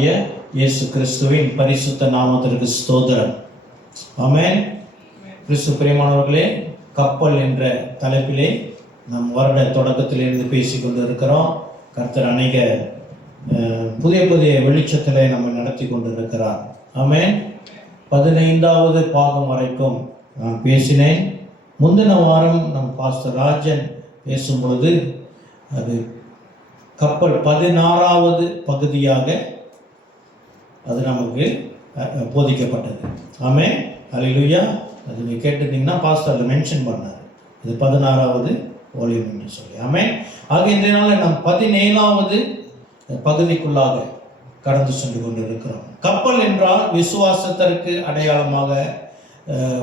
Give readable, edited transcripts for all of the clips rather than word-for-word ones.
இயேசு கிறிஸ்துவின் பரிசுத்த நாமத்திற்கு ஸ்தோத்திரம். ஆமென். கிறிஸ்து பிரியமானவர்களே, கப்பல் என்ற தலைப்பிலே நம் வருட தொடக்கத்திலிருந்து பேசிக்கொண்டு இருக்கிறோம். கர்த்தர் அநேக புதிய புதிய வெளிச்சத்திலே நம்ம நடத்தி கொண்டு இருக்கிறார். ஆமென். 15வது பாகம் வரைக்கும் நான் பேசினேன். முந்தின வாரம் நம் பாஸ்டர் ராஜன் பேசும் பொழுது அது கப்பல் 16வது பகுதியாக அது நமக்கு போதிக்கப்பட்டது. ஆமென். அல்லேலூயா. அது நீங்கள் கேட்டிருந்தீங்கன்னா பாஸ்டர் அதில் மென்ஷன் பண்ணார், இது 16வது வால்யூம் என்று சொல்லி. ஆமென். ஆக இன்றைய நாளில் நாம் 17வது பகுதிக்குள்ளாக கடந்து சென்று கொண்டு இருக்கிறோம். கப்பல் என்றால் விசுவாசத்திற்கு அடையாளமாக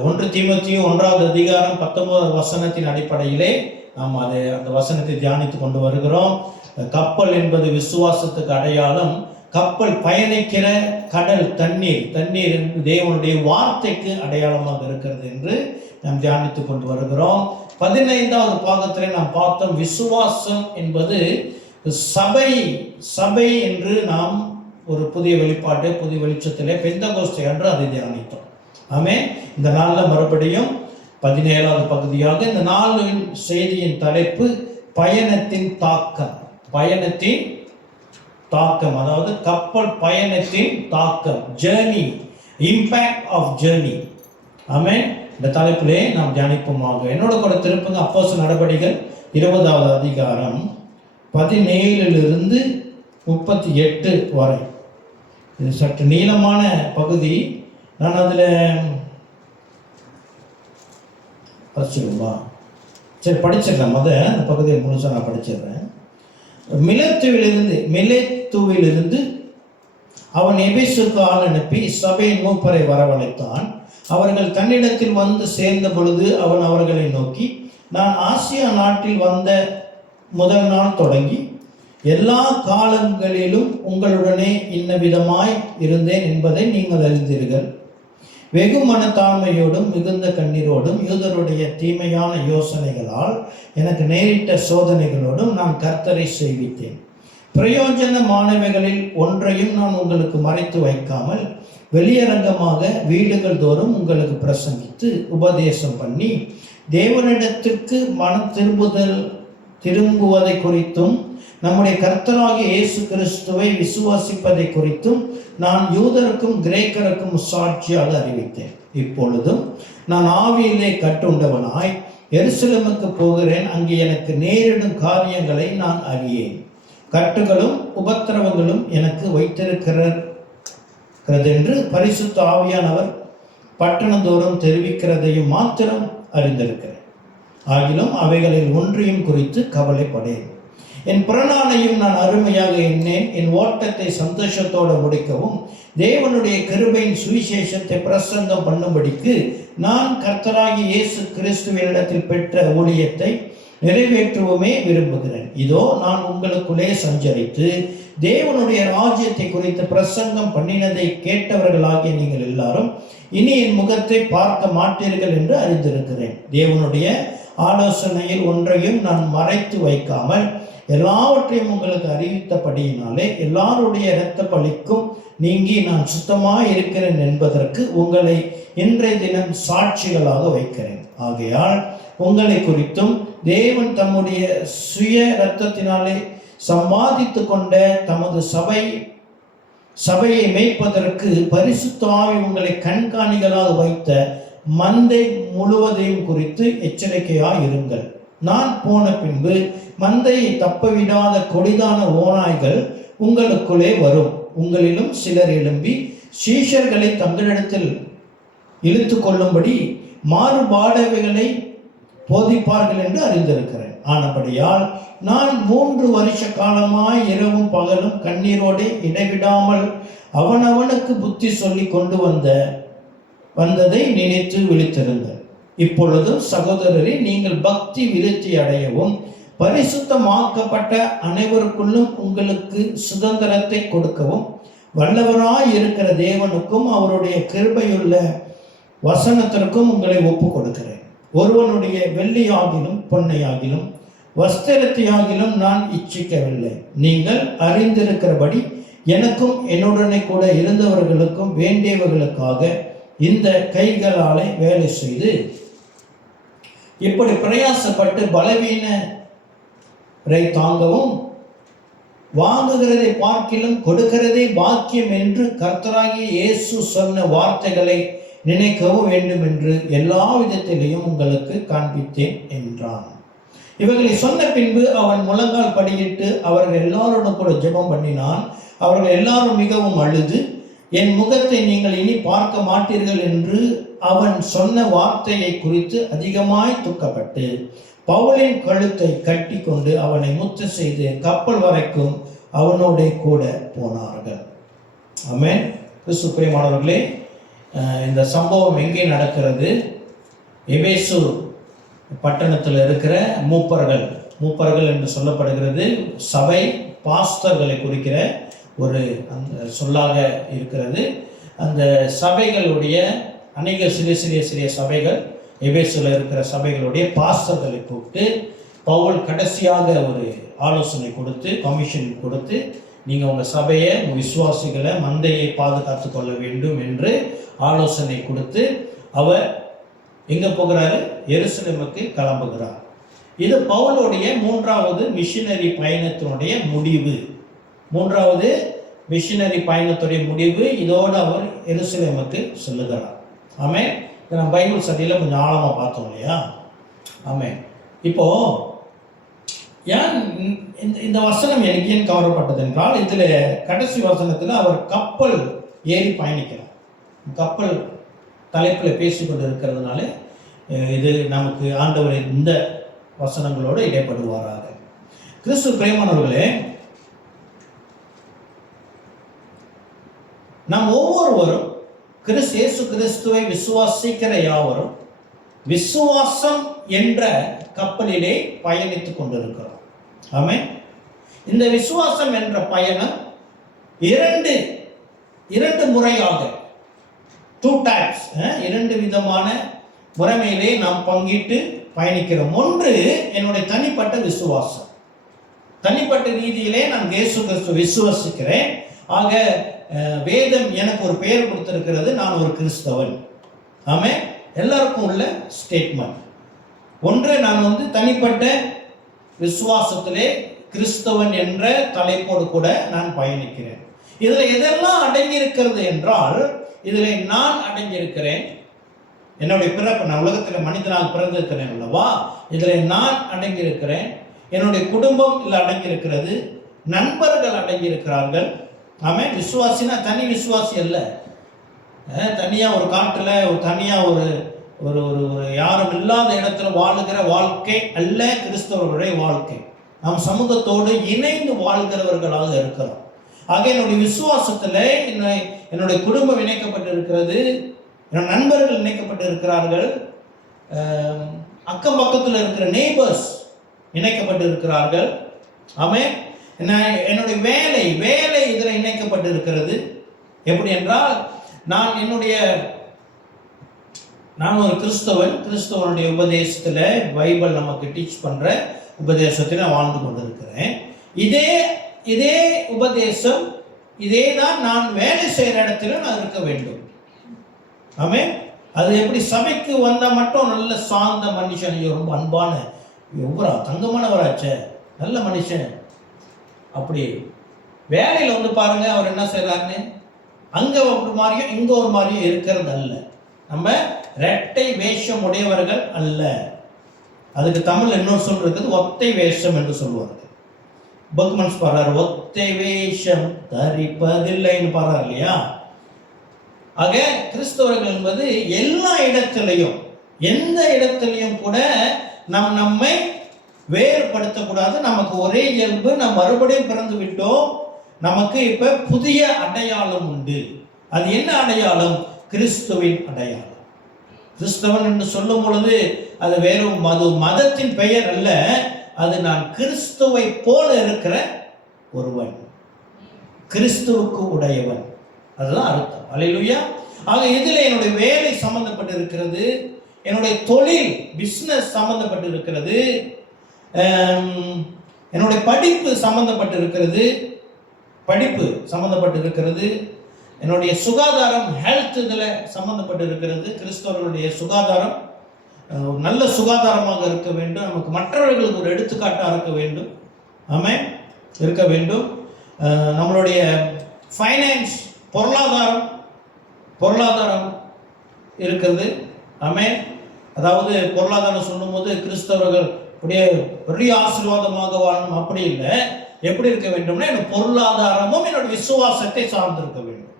1 தீமோத்தேயு 1வது அதிகாரம் 19வது வசனத்தின் அடிப்படையிலே நாம் அந்த வசனத்தை தியானித்து கொண்டு வருகிறோம். கப்பல் என்பது விசுவாசத்துக்கு அடையாளம். கப்பல் பயணிக்கிற கடல் தண்ணீர் தேவனுடைய வார்த்தைக்கு அடையாளமாக இருக்கிறது என்று நாம் தியானித்து கொண்டு வருகிறோம். 15வது பாகத்தில் நாம் பார்த்தோம், விசுவாசம் என்பது சபை என்று நாம் ஒரு புதிய வெளிப்பாட்டை புதிய வெளிச்சத்திலே பெந்தகோஸ்தே என்று அதை தியானித்தோம். ஆமென். இந்த நாளில் மறுபடியும் 17வது பகுதியாக இந்த நாளின் செய்தியின் தலைப்பு பயணத்தின் தாக்கம், அதாவது கப்பல் பயணத்தின் தாக்கம், ஜேர்னி, இம்பேக்ட் ஆஃப் ஜேர்னி. ஆமென். இந்த தலைப்பிலே நாம் தியானிப்போமாக. என்னோட கூட திருப்புங்க அப்போஸ்தலர் நடபடிகள் 20வது அதிகாரம் 17லிருந்து 38 வரை. இது சற்று நீளமான பகுதி. நான் அதில் படிச்சிருவா சரி படிச்சிடலாம். அந்த பகுதியை முழுசாக நான் படிச்சிடுறேன். மிலேத்துவிலிருந்து அவன் எபேசுக்கு ஆள் அனுப்பி சபையின் மூப்பரை வரவழைத்தான். அவர்கள் தன்னிடத்தில் வந்து சேர்ந்த பொழுது அவன் அவர்களை நோக்கி, நான் ஆசியா நாட்டில் வந்த முதல் நாள் தொடங்கி எல்லா காலங்களிலும் உங்களுடனே இன்ன விதமாய் இருந்தேன் என்பதை நீங்கள் அறிந்தீர்கள். வெகு மனத்தாழ்மையோடும் மிகுந்த கண்ணீரோடும் யூதருடைய தீமையான யோசனைகளால் எனக்கு நேரிட்ட சோதனைகளோடும் நான் கர்த்தரை சேவித்தேன். பிரயோஜனமானவைகளில் ஒன்றையும் நான் உங்களுக்கு மறைத்து வைக்காமல் வெளியரங்கமாக வீடுகள் தோறும் உங்களுக்கு பிரசங்கித்து உபதேசம் பண்ணி தேவனிடத்திற்கு திரும்புவதை குறித்தும் நம்முடைய கர்த்தராகிய இயேசு கிறிஸ்துவை விசுவாசிப்பதை குறித்தும் நான் யூதருக்கும் கிரேக்கருக்கும் சாட்சியாக அறிவித்தேன். இப்பொழுதும் நான் ஆவியிலே கட்டுண்டவனாய் எருசலேமுக்கு போகிறேன். அங்கே எனக்கு நேரிடும் காரியங்களை நான் அறியேன். கட்டுகளும் உபத்திரவங்களும் எனக்கு வைத்திருக்கிறதென்று பரிசுத்த ஆவியானவர் பட்டணந்தோறும் தெரிவிக்கிறதையும் மாத்திரம் அறிந்திருக்கிறேன். ஆகிலும் அவைகளில் ஒன்றையும் குறித்து கவலைப்படேன். என் பிறநாளையும் நான் அருமையாக எண்ணேன். என் ஓட்டத்தை சந்தோஷத்தோடு முடிக்கவும் தேவனுடைய கிருபையின் சுவிசேஷத்தை பிரசங்கம் பண்ணும்படிக்கு நான் கர்த்தராகிய இயேசு கிறிஸ்துவினிடத்தில் பெற்ற ஊழியத்தை நிறைவேற்றுவமே விரும்புகிறேன். இதோ நான் உங்களுக்குள்ளே சஞ்சரித்து தேவனுடைய ராஜ்யத்தை குறித்து பிரசங்கம் பண்ணினதை கேட்டவர்களாகிய நீங்கள் எல்லாரும் இனி என் முகத்தை பார்க்க மாட்டீர்கள் என்று அறிந்திருக்கிறேன். தேவனுடைய ஆலோசனையில் ஒன்றையும் நான் மறைத்து வைக்காமல் எல்லாவற்றையும் உங்களுக்கு அறிவித்தபடியினாலே எல்லாருடைய இரத்த பழிக்கும் நீங்கி நான் சுத்தமாய் இருக்கிறேன் என்பதற்கு உங்களை இன்றைய தினம் சாட்சிகளாக வைக்கிறேன். ஆகையால் உங்களை குறித்தும் தேவன் தம்முடைய சுய இரத்தத்தினாலே சம்பாதித்து கொண்ட தமது சபையை மேய்ப்பதற்கு பரிசுத்த ஆவி உங்களை கண்காணிகளாக வைத்த மந்தை முழுவதையும் குறித்து எச்சரிக்கையாய் இருங்கள். நான் போன பின்பு மந்தையை தப்பவிடாத கொடிதான ஓநாய்கள் உங்களுக்குள்ளே வரும். உங்களிலும் சிலர் எழும்பி சீஷர்களை தங்களிடத்தில் இழுத்து கொள்ளும்படி மாறுபாடவைகளை போதிப்பார்கள் என்று அறிந்திருக்கிறேன். ஆனபடியால் நான் 3 வருஷ காலமாய் இரவும் பகலும் கண்ணீரோடு இடைவிடாமல் அவனவனுக்கு புத்தி சொல்லி கொண்டு வந்ததை நினைத்து விழித்திருங்கள். இப்பொழுதும் சகோதரரே, நீங்கள் பக்தி விருத்தி அடையவும் பரிசுத்தமாக்கப்பட்ட அனைவருக்குள்ளும் உங்களுக்கு சுதந்திரத்தை கொடுக்கவும் வல்லவராய் இருக்கிற தேவனுக்கும் அவருடைய கிருபையுள்ள வசனத்திற்கும் உங்களை ஒப்பு கொடுக்கிறேன். ஒருவனுடைய வெள்ளியாகிலும் பொன்னையாகிலும் வஸ்திரத்தையாகிலும் நான் இச்சிக்கவில்லை. நீங்கள் அறிந்திருக்கிறபடி எனக்கும் என்னுடனே கூட இருந்தவர்களுக்கும் வேண்டியவர்களுக்காக இந்த கைகளாலே வேலை செய்து இப்படி பிரயாசப்பட்டு பலவீனரை தாங்கவும் வாங்குகிறதை பார்க்கிலும் கொடுக்கிறதே பாக்கியம் என்று கர்த்தராகிய இயேசு சொன்ன வார்த்தைகளை நினைக்கவும் வேண்டும் என்று எல்லா விதத்திலையும் உங்களுக்கு காண்பித்தேன் என்றான். இவர்களை சொன்ன பின்பு அவன் முழங்கால் படியிட்டு அவர்கள் எல்லாரோடும் கூட ஜெபம் பண்ணினான். அவர்கள் எல்லாரும் மிகவும் அழுது, என் முகத்தை நீங்கள் இனி பார்க்க மாட்டீர்கள் என்று அவன் சொன்ன வார்த்தையை குறித்து அதிகமாய் துக்கப்பட்டு பவுலின் கழுத்தை கட்டி கொண்டு அவனை முத்தம் செய்து கப்பல் வரைக்கும் அவனோட கூட போனார்கள். ஆமென். கிறிஸ்து பிரியமானவர்களே, இந்த சம்பவம் எங்கே நடக்கிறது? எபேசு பட்டணத்தில் இருக்கிற மூப்பர்கள் என்று சொல்லப்படுகிறது. சபை பாஸ்டர்களை குறிக்கிற ஒரு அந்த சொல்லாக இருக்கிறது. அந்த சபைகளுடைய அநேக சிறிய சபைகள், எபேசுல இருக்கிற சபைகளுடைய பாஸ்டர்களை கூப்பிட்டு பவுல் கடைசியாக ஒரு ஆலோசனை கொடுத்து, கமிஷன் கொடுத்து, நீங்கள் உங்கள் சபையை, உங்கள் விசுவாசிகளை, மந்தையை பாதுகாத்து கொள்ள வேண்டும் என்று ஆலோசனை கொடுத்து அவர் எங்கே போகிறாரு? எருசலேமுக்கு கிளம்புகிறார். இது பவுலுடைய மூன்றாவது மிஷினரி பயணத்தினுடைய முடிவு. இதோடு அவர் எருசலேமுக்கு செல்லுகிறார். ஆமென். இதை நம்ம பைபிள் ஸ்டடியில் கொஞ்சம் ஆழமாக பார்த்தோம் இல்லையா? ஆமென். இப்போ ஏன் இந்த வசனம் எனக்கு ஏன் கவரப்பட்டது என்றால், இதில் கடைசி வசனத்தில் அவர் கப்பல் ஏறி பயணிக்கிறார். கப்பல் தலைப்பில் பேசிக்கொண்டு இருக்கிறதுனால இது நமக்கு ஆண்டவர் இந்த வசனங்களோடு இடைப்படுவாராக. கிறிஸ்து பிரியமானவர்களே, நாம் ஒவ்வொருவரும் இயேசு கிறிஸ்துவை விசுவாசிக்கிற யாவரும் விசுவாசம் என்ற கப்பலிலே பயணித்துக் கொண்டிருக்கிறோம். ஆமென். இந்த விசுவாசம் என்ற பயணம் இரண்டு முறையாக, 2 types, 2 விதமான முறைமையிலே நாம் பங்கிட்டு பயணிக்கிறோம். ஒன்று என்னுடைய தனிப்பட்ட விசுவாசம். தனிப்பட்ட ரீதியிலே நான் இயேசு கிறிஸ்து விசுவாசிக்கிறேன். ஆக வேதம் எனக்கு ஒரு பெயர் கொடுத்திருக்கிறது, நான் ஒரு கிறிஸ்தவன். ஆமென். எல்லாருக்கும் உள்ள ஸ்டேட்மெண்ட். ஒன்று, நான் தனிப்பட்ட விசுவாசத்திலே கிறிஸ்தவன் என்ற தலைப்போடு கூட நான் பயணிக்கிறேன். இதில் எதெல்லாம் அடங்கியிருக்கிறது என்றால், இதில் நான் அடங்கியிருக்கிறேன். என்னுடைய பிறப்பு, நான் உலகத்தில் மனிதனால் பிறந்திருக்கிறேன் அல்லவா? இதில் நான் அடங்கியிருக்கிறேன். என்னுடைய குடும்பம் இதில் அடங்கியிருக்கிறது. நண்பர்கள் அடங்கியிருக்கிறார்கள். ஆமென். விசுவாசினா தனி விசுவாசி அல்ல, தனியாக ஒரு காட்டில் தனியாக ஒரு ஒரு ஒரு யாரும் இல்லாத இடத்துல வாழுகிற வாழ்க்கை அல்ல கிறிஸ்தவர்களுடைய வாழ்க்கை. நாம் சமூகத்தோடு இணைந்து வாழ்கிறவர்களாக இருக்கிறோம். ஆக என்னுடைய விசுவாசத்தில் என்னுடைய குடும்பம் இணைக்கப்பட்டு இருக்கிறது, என்னோட நண்பர்கள் இணைக்கப்பட்டு இருக்கிறார்கள், அக்கம் பக்கத்தில் இருக்கிற நெய்பர்ஸ் இணைக்கப்பட்டு இருக்கிறார்கள். ஆமென். என்னுடைய வேலை இதில் இணைக்கப்பட்டு இருக்கிறது. எப்படி என்றால், நான் ஒரு கிறிஸ்தவனுடைய உபதேசத்தில், பைபிள் நமக்கு டீச் பண்ணுற உபதேசத்தில் நான் வாழ்ந்து கொண்டிருக்கிறேன். இதே உபதேசம், இதே தான் நான் வேலை செய்கிற இடத்துல நான் இருக்க வேண்டும். ஆமென். அது எப்படி? சபைக்கு வந்தால் மட்டும் நல்ல சார்ந்த மனுஷன், ரொம்ப அன்பான, எவ்வளோ தங்கமானவராச்ச, நல்ல மனுஷன், அப்படி வேலையில் பாருங்க அவர் என்ன செய்கிறாருன்னு, அங்கே ஒரு மாதிரியும் இங்கே ஒரு மாதிரியும் இருக்கிறது அல்ல. நம்ம இரட்டை வேஷம் உடையவர்கள் அல்ல. அதுக்கு தமிழ் இன்னொரு சொல் இருக்குது, ஒத்தை வேஷம் என்று சொல்லுவார்கள். பக்மன்ஸ் பாடுறாரு, ஒத்தை வேஷம் தரிப்பதில்லைன்னு பாடுறாரு இல்லையா? ஆக கிறிஸ்தவர்கள் என்பது எல்லா இடத்திலையும், எந்த இடத்திலையும் கூட நம்மை வேறுபடுத்தக்கூடாது. நமக்கு ஒரே இயல்பு, நாம் மறுபடியும் பிறந்து விட்டோம். நமக்கு இப்ப புதிய அடையாளம் உண்டு. அது என்ன அடையாளம்? கிறிஸ்துவின் அடையாளம். கிறிஸ்தவன் என்று சொல்லும் பொழுது அது வேறும் மதத்தின் பெயர் அல்ல, அது நான் கிறிஸ்துவை போல இருக்கிற ஒருவன், கிறிஸ்துவுக்கு உடையவன், அதுதான் அர்த்தம். அல்லேலூயா. ஆக இதில் என்னுடைய வேலை சம்பந்தப்பட்டு இருக்கிறது, என்னுடைய தொழில் பிஸ்னஸ் சம்பந்தப்பட்டு இருக்கிறது, என்னுடைய படிப்பு சம்பந்தப்பட்டு இருக்கிறது, படிப்பு சம்மந்தப்பட்டு இருக்கிறது, என்னுடைய சுகாதாரம் ஹெல்த் இதில் சம்மந்தப்பட்டு இருக்கிறது. கிறிஸ்தவர்களுடைய சுகாதாரம் ஒரு நல்ல சுகாதாரமாக இருக்க வேண்டும், நமக்கு மற்றவர்களுக்கு ஒரு எடுத்துக்காட்டாக இருக்க வேண்டும். ஆமென், இருக்க வேண்டும். நம்மளுடைய ஃபைனான்ஸ் பொருளாதாரம் இருக்கிறது. ஆமென். அதாவது பொருளாதாரம் சொல்லும்போது கிறிஸ்தவர்கள் அப்படியே பெரிய ஆசீர்வாதமாக வாழணும் அப்படி இல்லை. எப்படி இருக்க வேண்டும்னா எனக்கு பொருளாதாரமும் என்னோட விசுவாசத்தை சார்ந்திருக்க வேண்டும்.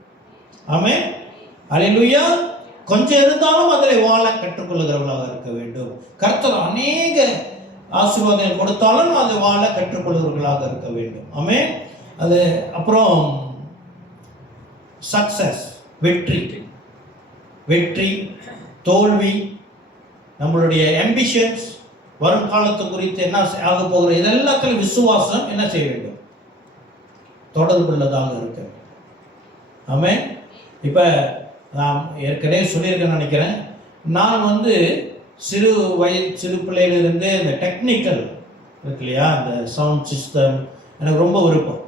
ஆமென், அல்லேலூயா. கொஞ்சம் இருந்தாலும் அதில் வாழ கற்றுக்கொள்ளுகிறவர்களாக இருக்க வேண்டும். கர்த்தர் அநேக ஆசீர்வாதங்கள் கொடுத்தாலும் அதை வாழ கற்றுக்கொள்ளுகிறவர்களாக இருக்க வேண்டும். ஆமென். அது அப்புறம் சக்சஸ், வெற்றி, தோல்வி, நம்மளுடைய ஆம்பிஷன்ஸ், வருங்காலத்து குறித்து என்ன ஆக போகிற இதெல்லாத்திலும் விசுவாசம் என்ன செய்ய வேண்டும், தொடர்புள்ளதாக இருக்க வேண்டும். ஆமென். இப்போ நான் ஏற்கனவே சொல்லியிருக்கேன்னு நினைக்கிறேன். நான் சிறு பிள்ளையிலிருந்து இந்த டெக்னிக்கல் இருக்கு இல்லையா, இந்த சவுண்ட் சிஸ்டம் எனக்கு ரொம்ப விருப்பம்.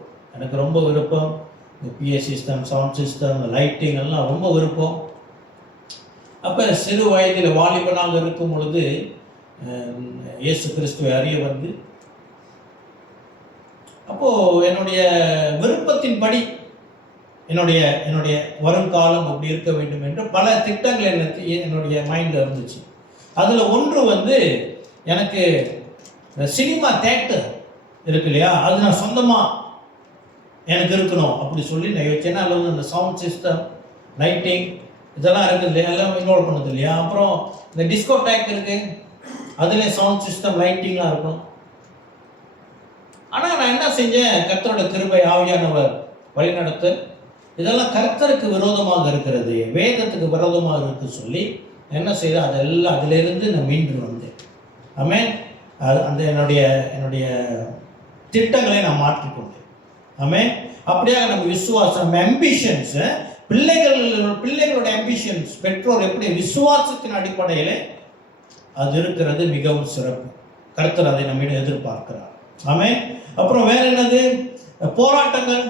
இந்த BA system, sound system, lighting எல்லாம் ரொம்ப விருப்பம். அப்போ சிறு வயதில் வாலிபனாக இருக்கும் பொழுது இயேசு கிறிஸ்துவை அறிய வந்து, அப்போது என்னுடைய விருப்பத்தின்படி என்னுடைய வருங்காலம் அப்படி இருக்க வேண்டும் என்று பல திட்டங்கள் என்னுடைய மைண்டில் இருந்துச்சு. அதில் ஒன்று எனக்கு சினிமா தேட்டர் இருக்கு இல்லையா, அது நான் சொந்தமாக எனக்கு இருக்கணும் அப்படி சொல்லி நான் யோசிச்சேன்னா, அதில் இந்த சவுண்ட் சிஸ்டம், லைட்டிங் இதெல்லாம் இருக்குது இல்லையா, எல்லாம் இன்வால்வ் பண்ணுது இல்லையா. அப்புறம் இந்த டிஸ்கோ டேக் இருக்குது, அதுலேயும் சவுண்ட் சிஸ்டம், லைட்டிங்லாம் இருக்கும். ஆனால் நான் என்ன செஞ்சேன், கர்த்தரோட கிருபை, ஆவியானவர் வழிநடத்து, இதெல்லாம் கர்த்தருக்கு விரோதமாக இருக்கிறது, வேதத்துக்கு விரோதமாக இருக்கு சொல்லி என்ன செய்தேன், அதெல்லாம் அதிலிருந்து நான் மீண்டு வந்தேன். ஆமென். அந்த என்னுடைய திட்டங்களை நான் மாற்றிக்கொண்டேன். ஆமென். அப்படியாக நம்ம விசுவாசம், நம்ம ஆம்பிஷன்ஸ், பிள்ளைகளோட ஆம்பிஷன்ஸ், பெற்றோர் எப்படி விசுவாசத்தின் அடிப்படையில் அது இருக்கிறது மிகவும் சிறப்பு. கர்த்தர் அதை நம்மிடம் எதிர்பார்க்கிறார். ஆமென். அப்புறம் வேற என்னது, போராட்டங்கள்,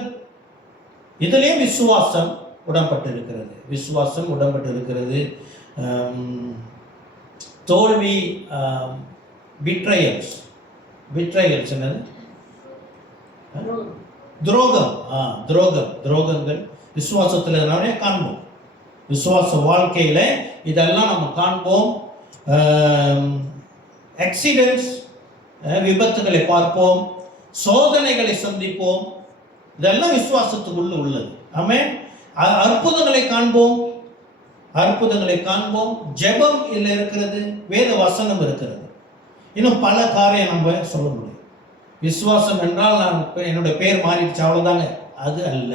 இதுலேயும் விசுவாசம் உடன்பட்டு இருக்கிறது. தோல்வி, பிட்ரையல்ஸ் என்னது, துரோகங்கள் விசுவாசத்தில் நிறைய காண்போம். விசுவாச வாழ்க்கையில் இதெல்லாம் நம்ம காண்போம். ஆக்சிடென்ட்ஸ், விபத்துகளை பார்ப்போம், சோதனைகளை சந்திப்போம். இதெல்லாம் விசுவாசத்துக்குள்ள உள்ளது. ஆமென். அற்புதங்களை காண்போம். ஜெபம் இதில் இருக்கிறது, வேத வசனம் இருக்கிறது, இன்னும் பல காரியம் நம்ம சொல்ல முடியும். விசுவாசம் என்றால் நான் என்னோட பேர் மாறிடுச்சு அவ்வளோதாங்க, அது அல்ல.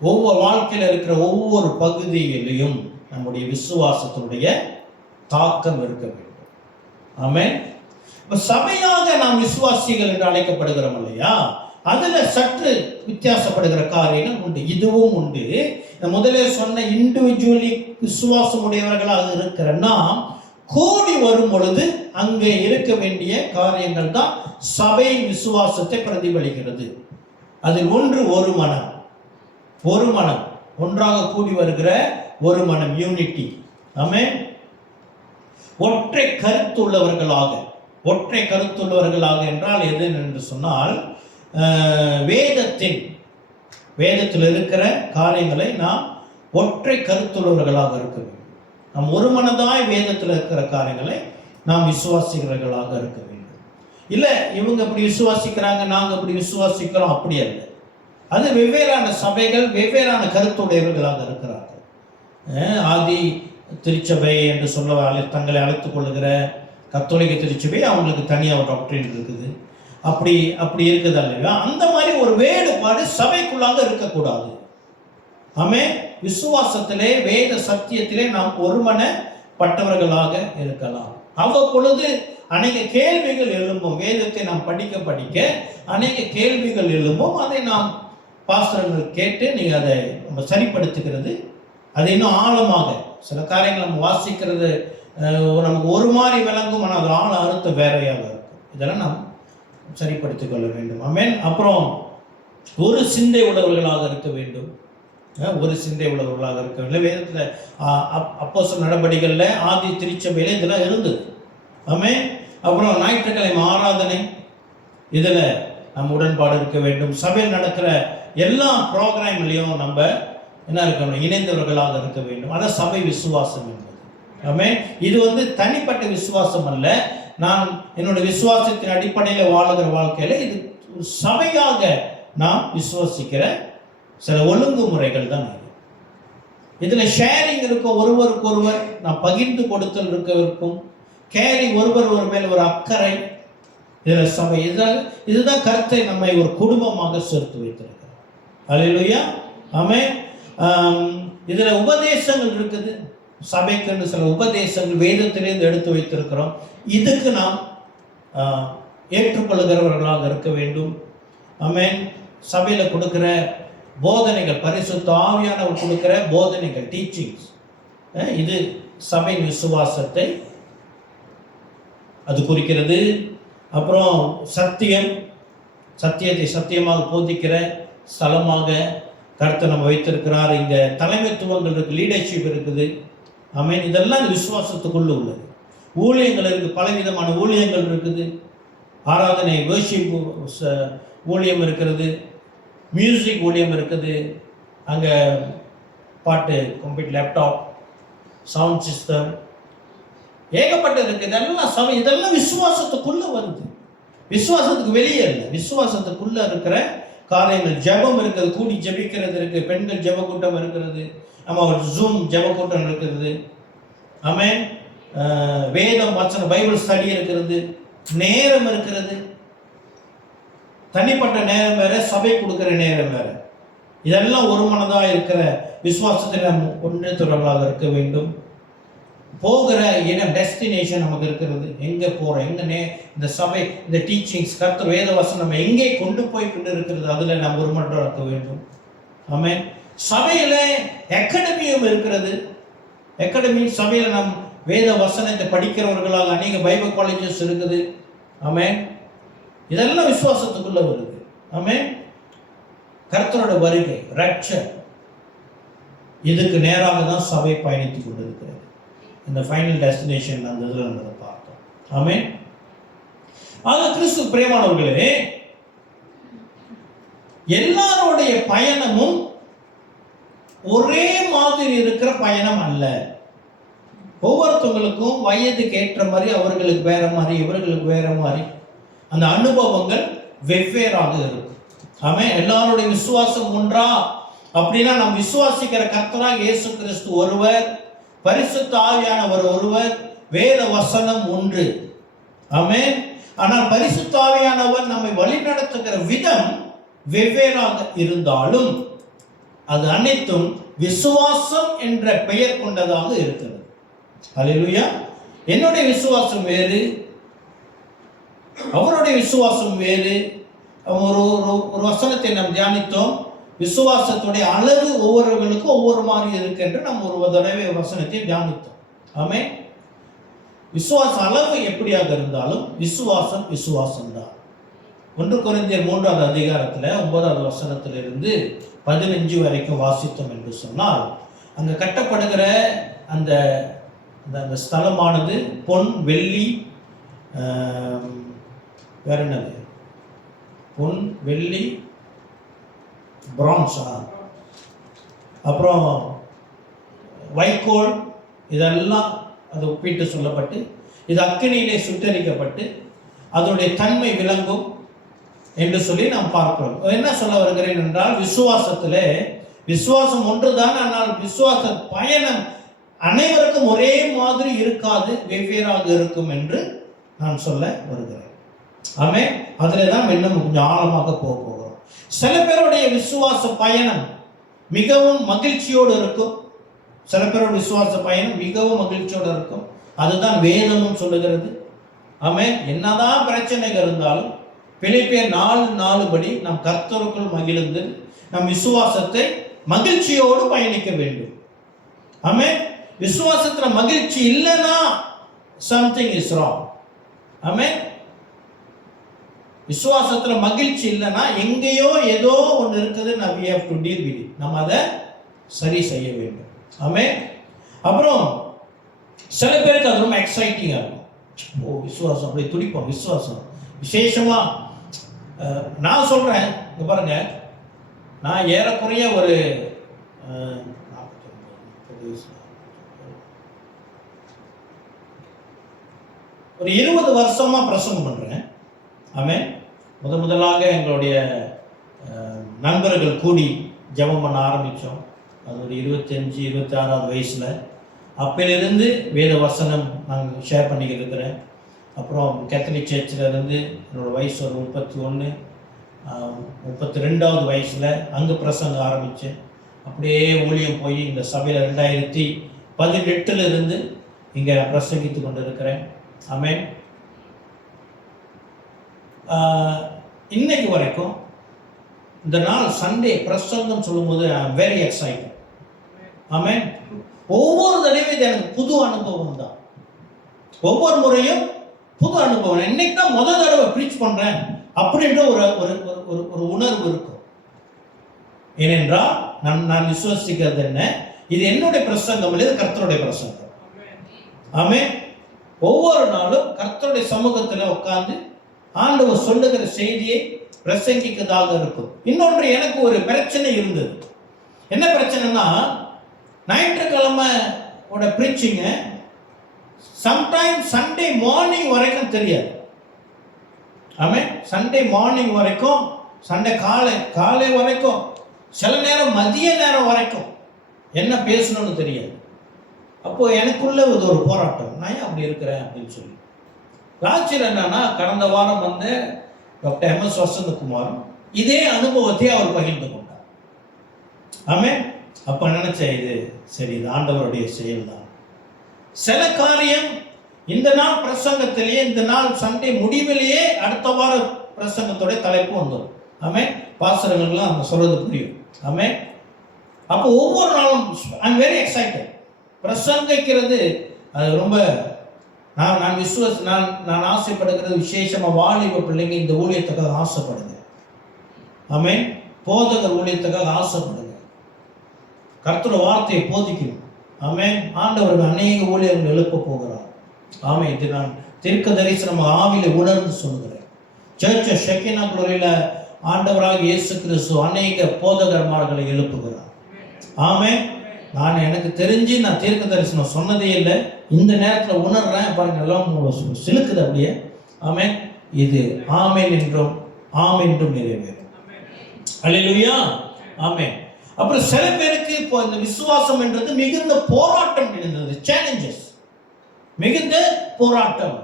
ஒவ்வொரு வாழ்க்கையில் இருக்கிற ஒவ்வொரு பகுதியிலையும் நம்முடைய விசுவாசத்தினுடைய தாக்கம் இருக்க வேண்டும். ஆமென். இப்போ சபையாக நாம் விசுவாசிகள் என்று அழைக்கப்படுகிறோம் இல்லையா, அதில் சற்று வித்தியாசப்படுகிற காரியங்கள் உண்டு, இதுவும் உண்டு. முதலே சொன்ன இண்டிவிஜுவலி விசுவாசம் உடையவர்களாக இருக்கிற நாம் கூடி வரும் பொழுது அங்கே இருக்க வேண்டிய காரியங்கள் தான் சபை விசுவாசத்தை பிரதிபலிக்கிறது. அதில் ஒரு மனம், ஒன்றாக கூடி வருகிற ஒரு மனம், யூனிட்டி. ஆமென். ஒற்றை கருத்துள்ளவர்களாக என்றால் எது என்று சொன்னால், வேதத்தில் இருக்கிற காரியங்களை நாம் ஒற்றை கருத்துள்ளவர்களாக இருக்க வேண்டும். நாம் ஒரு மனதாய் வேதத்தில் இருக்கிற காரியங்களை நாம் விசுவாசிக்கிறவர்களாக இருக்க வேண்டும். இல்லை இவங்க அப்படி விசுவாசிக்கிறாங்க, நாங்கள் அப்படி விசுவாசிக்கிறோம், அப்படி அல்ல. அது வெவ்வேறான சபைகள், வெவ்வேறான கருத்துடையவர்களாக இருக்கிறார்கள். ஆதி திருச்சபை என்று சொல்ல தங்களை அழைத்துக் கொள்ளுகிற கத்தோலிக்க திருச்சபை, அவங்களுக்கு தனியாக ஒரு டாக்டரின் இருக்குது, அப்படி இருக்குது அல்லையா. அந்த மாதிரி ஒரு வேறுபாடு சபைக்குள்ளாக இருக்கக்கூடாது. ஆமென். விசுவாசத்திலே, வேத சத்தியத்திலே நாம் ஒருமனப்பட்டவர்களாக இருக்கலாம். அவ்வப்பொழுது அநேக கேள்விகள் எழும்பும், வேதத்தை நாம் படிக்க அநேக கேள்விகள் எழும்பும். அதை நாம் பாஸ்டர்கள் கேட்டு நீங்கள் அதை நம்ம சரிப்படுத்துகிறது, அது இன்னும் ஆழமாக சில காரியங்கள் நம்ம வாசிக்கிறது நமக்கு ஒரு மாதிரி விளங்கும், ஆனால் அது ஆழ அர்த்தம் வேறையாக இருக்கும். இதெல்லாம் நாம் சரிப்படுத்திக் கொள்ள வேண்டும். ஆமென். அப்புறம் ஒரு சிந்தை உள்ளவர்களாக இருக்க வேண்டும். ஒரு சிந்தை உள்ளவர்களாக இருக்க வேண்டும். வேதத்தில் அப்போஸ்தலர் நடபடிகளில் ஆதி திருச்சபையில் இதெல்லாம் இருந்தது. ஆமென். அப்புறம் ஞாயிற்றுக்கிழமை ஆராதனை, இதில் நம்ம உடன்பாடு இருக்க வேண்டும். சபையில் நடக்கிற எல்லா ப்ரோக்ராம்லையும் நம்ம என்ன இருக்கணும்? இணைந்தவர்களாக இருக்க வேண்டும். அதான் சபை விசுவாசம் என்பது. ஆமென். இது தனிப்பட்ட விசுவாசம் அல்ல. நான் என்னுடைய விசுவாசத்தின் அடிப்படையில் வாழுகிற வாழ்க்கையில் இது சபையாக நாம் விசுவாசிக்கிற சில ஒழுங்குமுறைகள் தான். இதில் ஷேரிங் இருக்கும், ஒருவருக்கு ஒருவர் நான் பகிர்ந்து கொடுத்தல் இருக்கும், கேரிங், ஒருவர் ஒரு மேல் ஒரு அக்கறை. இதில் சபை இதுதான் கருத்தை நம்மை ஒரு குடும்பமாக சேர்த்து வைத்திருக்கிறோம். அல்லேலூயா. ஆமென். இதில் உபதேசங்கள் இருக்குது. சபைக்குன்னு சில உபதேசங்கள் வேதத்திலிருந்து எடுத்து வைத்திருக்கிறோம். இதுக்கு நாம் ஏற்றுக்கொள்கிறவர்களாக இருக்க வேண்டும். ஆமென். சபையில் கொடுக்கிற போதனைகள், பரிசுத்த ஆவியானவர் கொடுக்கிற போதனைகள், டீச்சிங்ஸ், இது சபை விசுவாசத்தை அது குறிக்கிறது. அப்புறம் சத்தியத்தை சத்தியமாக போதிக்கிற ஸ்தலமாக கர்த்தர் நம்ம வைத்திருக்கிறார். இங்கே தலைமைத்துவங்கள் இருக்குது, லீடர்ஷிப் இருக்குது. ஆமென். இதெல்லாம் விசுவாசத்துக்குள்ள உள்ளது. ஊழியங்கள் இருக்குது, பலவிதமான ஊழியங்கள் இருக்குது. ஆராதனை, வர்ஷிப் ஊழியம் இருக்கிறது, மியூசிக் ஊழியம் இருக்குது, அங்கே பாட்டு, கம்ப்யூட்டர், லேப்டாப், சவுண்ட் சிஸ்டம், ஏகப்பட்டது இருக்குது. இதெல்லாம் சபை, இதெல்லாம் விசுவாசத்துக்குள்ளே வருது. விசுவாசத்துக்கு வெளியே இல்லை, விசுவாசத்துக்குள்ளே இருக்கிற காரியங்கள். ஜெபம் இருக்கிறது, கூடி ஜெபிக்கிறது இருக்குது, பெண்கள் ஜெப கூட்டம் இருக்கிறது, நம்ம ஒரு ஜூம் ஜெப கூட்டம் இருக்கிறது. ஆமென். வேதம் வசனம், பைபிள் ஸ்டடி இருக்கிறது, நேரம் இருக்கிறது. தனிப்பட்ட நேரம் வேற, சபை கொடுக்கிற நேரம் வேற. இதெல்லாம் ஒரு மனதாக இருக்கிற விசுவாசத்தில் நம்ம ஒன்று தொடர்பாக இருக்க வேண்டும். போகிற இடம், டெஸ்டினேஷன் நமக்கு இருக்கிறது. எங்கே போகிறோம், இந்த சபை, இந்த டீச்சிங்ஸ், கர்த்தர் வேத வசனம் நம்ம எங்கே கொண்டு போய் கொண்டு இருக்கிறது, அதில் நம்ம ஒரு மன்றம் இருக்க வேண்டும். ஆமென். சபையில் அகாடமியும் இருக்கிறது. அகாடமி சபையில் நம் வேத வசனத்தை படிக்கிறவர்களாக அநேக பைபிள் காலேஜஸ் இருக்குது. ஆமென். இதெல்லாம் விசுவாசத்துக்குள்ள வருது. ஆமென். கர்த்தரோட வருகை, ரட்சர், இதுக்கு நேராக தான் சபை பயணித்துக் கொண்டிருக்கிறது. இந்த ஃபைனல் டெஸ்டினேஷன் அந்த இதில் நம்ம பார்த்தோம். ஆமென். ஆக கிறிஸ்து பிரியமானவர்களே, எல்லாருடைய பயணமும் ஒரே மாதிரி இருக்கிற பயணம் அல்ல. ஒவ்வொருத்தவங்களுக்கும் வயதுக்கு ஏற்ற மாதிரி, அவர்களுக்கு வேற மாதிரி, இவர்களுக்கு வேற மாதிரி அந்த அனுபவங்கள் வெவ்வேறாக இருக்கும். ஆமென். எல்லாருடைய விசுவாசம் ஒன்றா அப்படின்னா, நாம் விசுவாசிக்கிற கர்த்தராகிய இயேசு கிறிஸ்து ஒருவர், பரிசுத்த ஆவியானவர் ஒருவர், வேத வசனம் ஒன்று. ஆமென். ஆனால் பரிசுத்த ஆவியானவர் நம்மை வழிநடத்துகிற விதம் வெவ்வேறாக இருந்தாலும் அது அனைத்தும் விசுவாசம் என்ற பெயர் கொண்டதாக இருக்கிறது. அல்லேலூயா. என்னுடைய விசுவாசம் வேறு, அவருடைய விசுவாசம் வேறு. ஒரு வசனத்தை நாம் தியானித்தோம். விசுவாசத்துடைய அளவு ஒவ்வொருவர்களுக்கும் ஒவ்வொரு மாதிரி இருக்கு என்று நாம் ஒரு தடவை வசனத்தை தியானித்தோம். ஆமென். விசுவாச அளவு எப்படியாக இருந்தாலும் விசுவாசம் விசுவாசம்தான். 1 கொரிந்தியர் 3வது அதிகாரத்தில் 9வது வசனத்திலிருந்து 15 வரைக்கும் வாசித்தோம் என்று சொன்னால், அங்கே கட்டப்படுகிற அந்த அந்த ஸ்தலமானது பொன், வெள்ளி, வேற என்னது, பொன், வெள்ளி, பிரான்ஸா, அப்புறம் வைக்கோல், இதெல்லாம் அது ஒப்பிட்டு சொல்லப்பட்டு, இது அக்கினியிலே சுட்டரிக்கப்பட்டு அதனுடைய தன்மை விளங்கும் என்று சொல்லி நாம் பார்க்கிறோம். என்ன சொல்ல வருகிறேன் என்றால், விசுவாசத்திலே விசுவாசம் ஒன்றுதான், ஆனால் விசுவாச பயணம் அனைவருக்கும் ஒரே மாதிரி இருக்காது, வெவ்வேறாக இருக்கும் என்று நான் சொல்ல வருகிறேன். ஆமென். அதில் தான் இன்னும் கொஞ்சம் ஆழமாக போகிறோம். சில பேருடைய விசுவாச பயணம் மிகவும் மகிழ்ச்சியோடு இருக்கும். சில பேரோட விசுவாச பயணம் மிகவும் மகிழ்ச்சியோடு இருக்கும். அதுதான் வேதமும் சொல்லுகிறது. ஆமென். என்னதான் பிரச்சனைகள் இருந்தாலும் பிலிப்பியர் 4:4 படி நம் கர்த்தருக்குள் மகிழ்ந்து நம் விசுவாசத்தை மகிழ்ச்சியோடு பயணிக்க வேண்டும். ஆமென். விசுவாசத்துல மகிழ்ச்சி இல்லைன்னா something is wrong. ஆமென். விசுவாசத்துல மகிழ்ச்சி இல்லைன்னா எங்கேயோ ஏதோ ஒன்று இருக்குது. we have to deal with it. நம்ம அதை சரி செய்ய வேண்டும். ஆமென். அப்புறம் சில பேருக்கு அது ரொம்ப எக்ஸைட்டிங்கா இருக்கும். ஓ விசுவாசம் அப்படி துடிப்போம். விசுவாசம் விசேஷமா நான் சொல்றேன், இங்க பாருங்க, நான் ஏறக்குறைய ஒரு 20 வருஷமா பிரசங்கம் பண்றேன். ஆமென். முதலாக எங்களுடைய நண்பர்கள் கூடி ஜெபம் பண்ண ஆரம்பித்தோம். அது ஒரு 25-26 வயசில். அப்பையிலிருந்து வேத வசனம் நாங்கள் ஷேர் பண்ணிக்கிட்டு இருக்கிறேன். அப்புறம் கேத்தலிக் சர்ச்சில் இருந்து என்னோடய வயசு ஒரு 31, 32வது வயசில் அங்கே பிரசங்கம் ஆரம்பித்தேன். அப்படியே ஊழியம் போய் இந்த சபையில் 2018 இருந்து இங்கே பிரசங்கித்து கொண்டு இருக்கிறேன். ஆமென். இன்னைக்கு வரைக்கும் இந்த நாள் சண்டே பிரசங்கம் சொல்லும்போது ஐ அம் வெரி எக்ஸைட்டட். ஆமென். ஒவ்வொரு தடவையும் இது எனக்கு புது அனுபவம் தான். ஒவ்வொரு முறையும் புது அனுபவம். இன்னைக்கு தான் முதல் தடவை ப்ரீச் பண்றேன் அப்படின்ற ஒரு ஒரு உணர்வு இருக்கும். ஏனென்றால் நான் விசுவாசிக்கிறது என்ன, இது என்னுடைய பிரசங்கம் இல்லை, இது கர்த்தருடைய பிரசங்கம். ஆமென். ஒவ்வொரு நாளும் கர்த்தருடைய சமூகத்தில் உட்கார்ந்து ஆண்டவர் சொல்லுகிற செய்தியை பிரசங்கிக்கதாக இருக்கும். இன்னொன்று, எனக்கு ஒரு பிரச்சனை இருந்தது. என்ன பிரச்சனைனா, ஞாயிற்றுக்கிழமை பிரீச்சிங்க சம்டைம் சண்டே மார்னிங் வரைக்கும் தெரியாது. ஆமென். சண்டே மார்னிங் வரைக்கும், சண்டே காலை வரைக்கும், சில நேரம் மதிய நேரம் வரைக்கும் என்ன பேசணும்னு தெரியாது. அப்போ எனக்குள்ள இது ஒரு போராட்டம், நான் ஏன் அப்படி இருக்கிறேன் அப்படின்னு சொல்லி. ஆச்சரியம் என்னன்னா, கடந்த வாரம் வந்து டாக்டர் MS வசந்தகுமார் இதே அனுபவத்தை அவர் பகிர்ந்து கொண்டார். ஆமென். அப்ப நினைச்சேன், இது சரி, இது ஆண்டவருடைய செயல் தான். சில காரியம் இந்த நாள் பிரசங்கத்திலேயே, இந்த நாள் சண்டே முடிவிலேயே அடுத்த வார பிரசங்கத்தோட தலைப்பு வந்துடும். ஆமென். பாசரங்கள்லாம் அவங்க சொல்றது புரியும். ஆமென். அப்போ ஒவ்வொரு நாளும் ஐ அம் வெரி எக்ஸைட்டட். பிரசங்கிக்கிறது அது ரொம்ப நான் ஆசைப்படுகிறது விசேஷமா வாலிப பிள்ளைங்க இந்த ஊழியத்துக்காக ஆசைப்படுங்க. ஆமென். போதகர் ஊழியத்துக்காக ஆசைப்படுங்க. கர்த்தருடைய வார்த்தையை போதிக்கணும். ஆமென். ஆண்டவர் அநேக ஊழியர்கள் எழுப்ப போகிறார். ஆமென். இது நான் தீர்க்க தரிசனம் ஆவியில உணர்ந்து சொல்கிறேன். சர்ச் ஷெக்கினா குளோரியில ஆண்டவராக இயேசு கிறிஸ்து அநேக போதகர்மார்களை எழுப்புகிறார். ஆமென். நான் எனக்கு தெரிஞ்சு நான் தீர்க்க தரிசனம் சொன்னதே இல்லை. இந்த நேரத்தில் உணர்றேன் பாருங்க, எல்லாம் சிலுக்குது அப்படியே. ஆமென். இது ஆமென் என்றும் ஆமென்றும் நிறைவேறும். அல்லேலூயா. ஆமென். அப்புறம் சில பேருக்கு இப்போ இந்த விசுவாசம் என்றது மிகுந்த போராட்டம் இருந்தது. சேலஞ்சஸ், மிகுந்த போராட்டம்.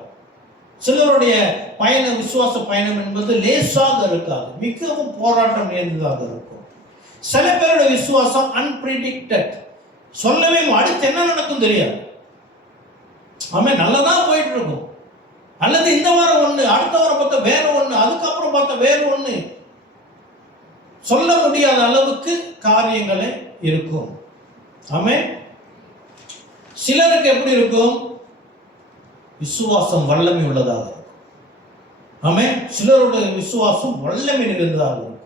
சிலருடைய பயணம், விசுவாச பயணம் என்பது லேசாக இருக்காது, மிகவும் போராட்டம் நிறைந்ததாக இருக்கும். சில பேருடைய விசுவாசம் அன்பிரிடிக்டட், சொல்லவே அடுத்து என்ன நடக்கும் தெரியாது. ஆமென். நல்லதான் போயிட்டு இருக்கும். அல்லது இந்த வாரம் ஒண்ணு, அடுத்த வாரம் பார்த்தா வேற ஒண்ணு, அதுக்கப்புறம் பார்த்தா வேற ஒண்ணு, சொல்ல முடியாத அளவுக்கு காரியங்களே இருக்கும். ஆமென். சிலருக்கு எப்படி இருக்கும்? விசுவாசம் வல்லமை உள்ளதாக இருக்கும். ஆமென். சிலருடைய விசுவாசம் வல்லமை நிறைந்ததாக இருக்கும்.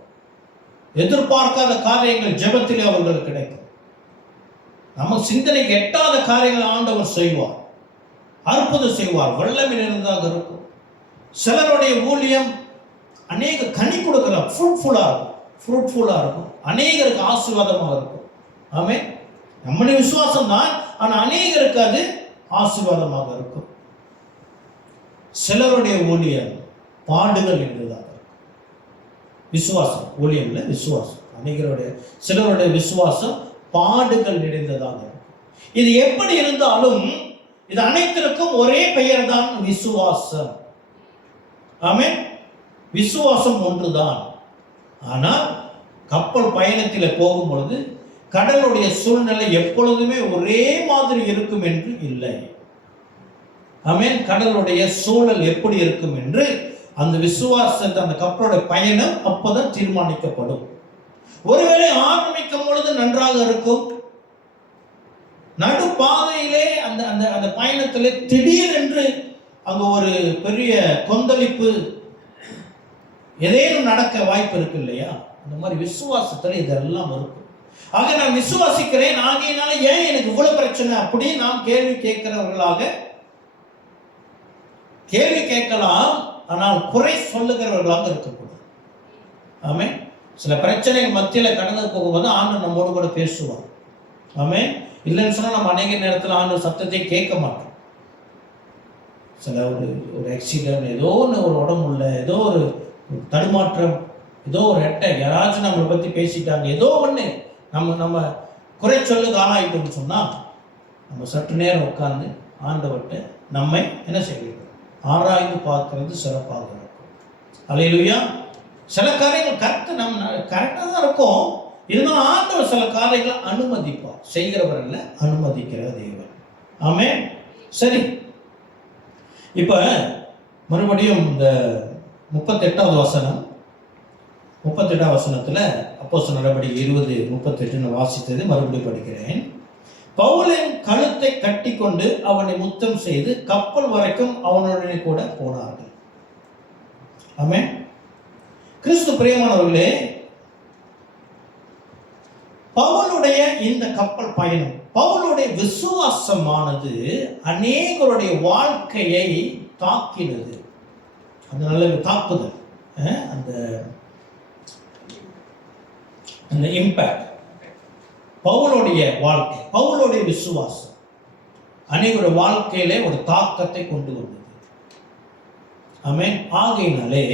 எதிர்பார்க்காத காரியங்கள் ஜெபத்திலே அவர்களுக்கு கிடைக்கும். நம்ம சிந்தனைக்கு எட்டாத காரியங்கள் ஆண்டவர் செய்வார், அற்புதம் செய்வார், வல்லமை நிறைந்ததாக இருக்கும். சிலருடைய ஊழியம் அநேக கனி கொடுக்கிறார், ஃப்ரூட்ஃபுல்லா இருக்கும், அநேகருக்கு ஆசீர்வாதமாக இருக்கும். ஆமென். நம்முடைய விசுவாசம் தான், ஆனால் அநேகருக்கு அது ஆசீர்வாதமாக இருக்கும். சிலருடைய ஊழியம் பாடுகள் நிறைந்ததாக இருக்கும். விசுவாசம் ஊழியம் இல்லை, விசுவாசம். அநேகருடைய சிலருடைய விசுவாசம் பாடுகள் நிறைந்ததாக இருக்கும். இது எப்படி இருந்தாலும் இது அனைத்திற்கும் ஒரே பெயர் தான், விசுவாசம். ஆமென். விசுவாசம் ஒன்றுதான். ஆனால் கப்பல் பயணத்தில் போகும் பொழுது கடலுடைய சூழ்நிலை எப்பொழுதுமே ஒரே மாதிரி இருக்கும் என்று இல்லை. ஆமென். கடலுடைய சூழல் எப்படி இருக்கும் என்று அந்த விசுவாசத்தை, அந்த கப்பலுடைய பயணம் அப்பதான் தீர்மானிக்கப்படும். ஒருவேளை ஆரம்பிக்கும் பொழுது நன்றாக இருக்கும், நடு பாதையிலே அந்த பயணத்திலே திடீரென்று அங்கு ஒரு பெரிய கொந்தளிப்பு, ஏதேனும் நடக்க வாய்ப்பு இருக்கு இல்லையா? அந்த மாதிரி விசுவாசத்தில் இதெல்லாம் இருக்கும். ஆக நான் விசுவாசிக்கிறேன், ஆகையினால ஏன் எனக்கு இவ்வளவு பிரச்சனை அப்படின்னு நாம் கேள்வி கேட்கிறவர்களாக கேள்வி கேட்கலாம், ஆனால் குறை சொல்லுகிறவர்களாக இருக்கக்கூடாது. ஆமே. சில பிரச்சனைகள் மத்தியில் கடந்து போகும்போது ஆண்டவர் நம்மோடு கூட பேசுவார். ஆமே. இல்லைன்னு சொன்னால் நம்ம அநேக நேரத்தில் ஆண்டவர் சத்தத்தை கேட்க மாட்டோம். சில ஒரு ஆக்சிடென்ட், ஏதோ ஒன்று, ஒரு உடம்புல ஏதோ ஒரு தடுமாற்றம், ஏதோ ஒரு எட்டை, யாராச்சும் நம்மளை பற்றி பேசிட்டாங்க, ஏதோ ஒன்று நம்ம குறை சொல்லுக்கு ஆளாயிட்டோம்னு சொன்னால் நம்ம சற்று நேரம் உட்கார்ந்து ஆண்டவர்கிட்ட நம்மை என்ன செய்யணும், ஆராய்ந்து பார்க்கறது சிறப்பாக இருக்கும். அல்லேலூயா. சில காரியங்கள் கரெக்டாக தான் இருக்கும், இருந்தாலும் ஆண்டவர் சில காரியங்களை அனுமதிப்பார். செய்கிறவர் அல்ல, அனுமதிக்கிற தேவன். ஆமே. சரி, இப்போ மறுபடியும் இந்த 38வது வசனம், 38வது வசனத்தில் அப்போஸ்தலர் நடவடிக்கை 20:38 வாசித்தது மறுபடியும் படிக்கிறேன். பவுலின் கழுத்தை கட்டிக்கொண்டு அவனை முத்தம் செய்து கப்பல் வரைக்கும் அவனுடனே கூட போனார்கள். ஆமென். கிறிஸ்து பிரியமானவர்களே, பவுலுடைய இந்த கப்பல் பயணம், பவுலுடைய விசுவாசமானது அநேகருடைய வாழ்க்கையை தாக்கினது. அந்த நல்ல தாக்குதல், அந்த இம்பேக்ட், பவுலுடைய வாழ்க்கை, பவுலுடைய விசுவாசம் அநேகருடைய வாழ்க்கையிலே ஒரு தாக்கத்தை கொண்டு வந்தது. ஆமென். ஆகையினாலே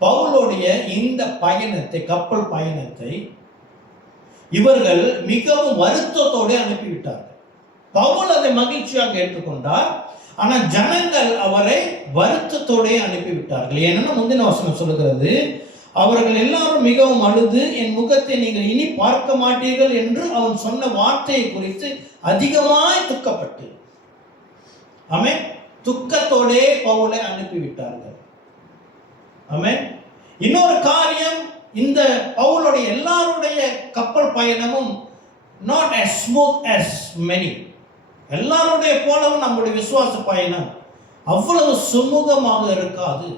பவுலுடைய இந்த பயணத்தை, கப்பல் பயணத்தை இவர்கள் மிகவும் வருத்தத்தோடு அனுப்பிவிட்டார்கள். பவுல் அதை மகிழ்ச்சியாக ஏற்றுக்கொண்டார், ஆனால் ஜனங்கள் அவரை வருத்தத்தோடு அனுப்பிவிட்டார்கள். ஏன்னா முந்தின வசனம் சொல்லுகிறது, அவர்கள் எல்லாரும் மிகவும் அழுது என் முகத்தை நீங்கள் இனி பார்க்க மாட்டீர்கள் என்று அவன் சொன்ன வார்த்தையை குறித்து அதிகமாய் துக்கப்பட்டு, ஆமென், துக்கத்தோடே பவுலை அனுப்பிவிட்டார்கள். ஆமென். இன்னொரு காரியம், இந்த பவுலுடைய எல்லாருடைய கப்பல் பயணமும் not as smooth as many, எல்லாருடைய போலவும் நம்முடைய விசுவாச பயணம் அவ்வளவு சுமூகமாக இருக்காது.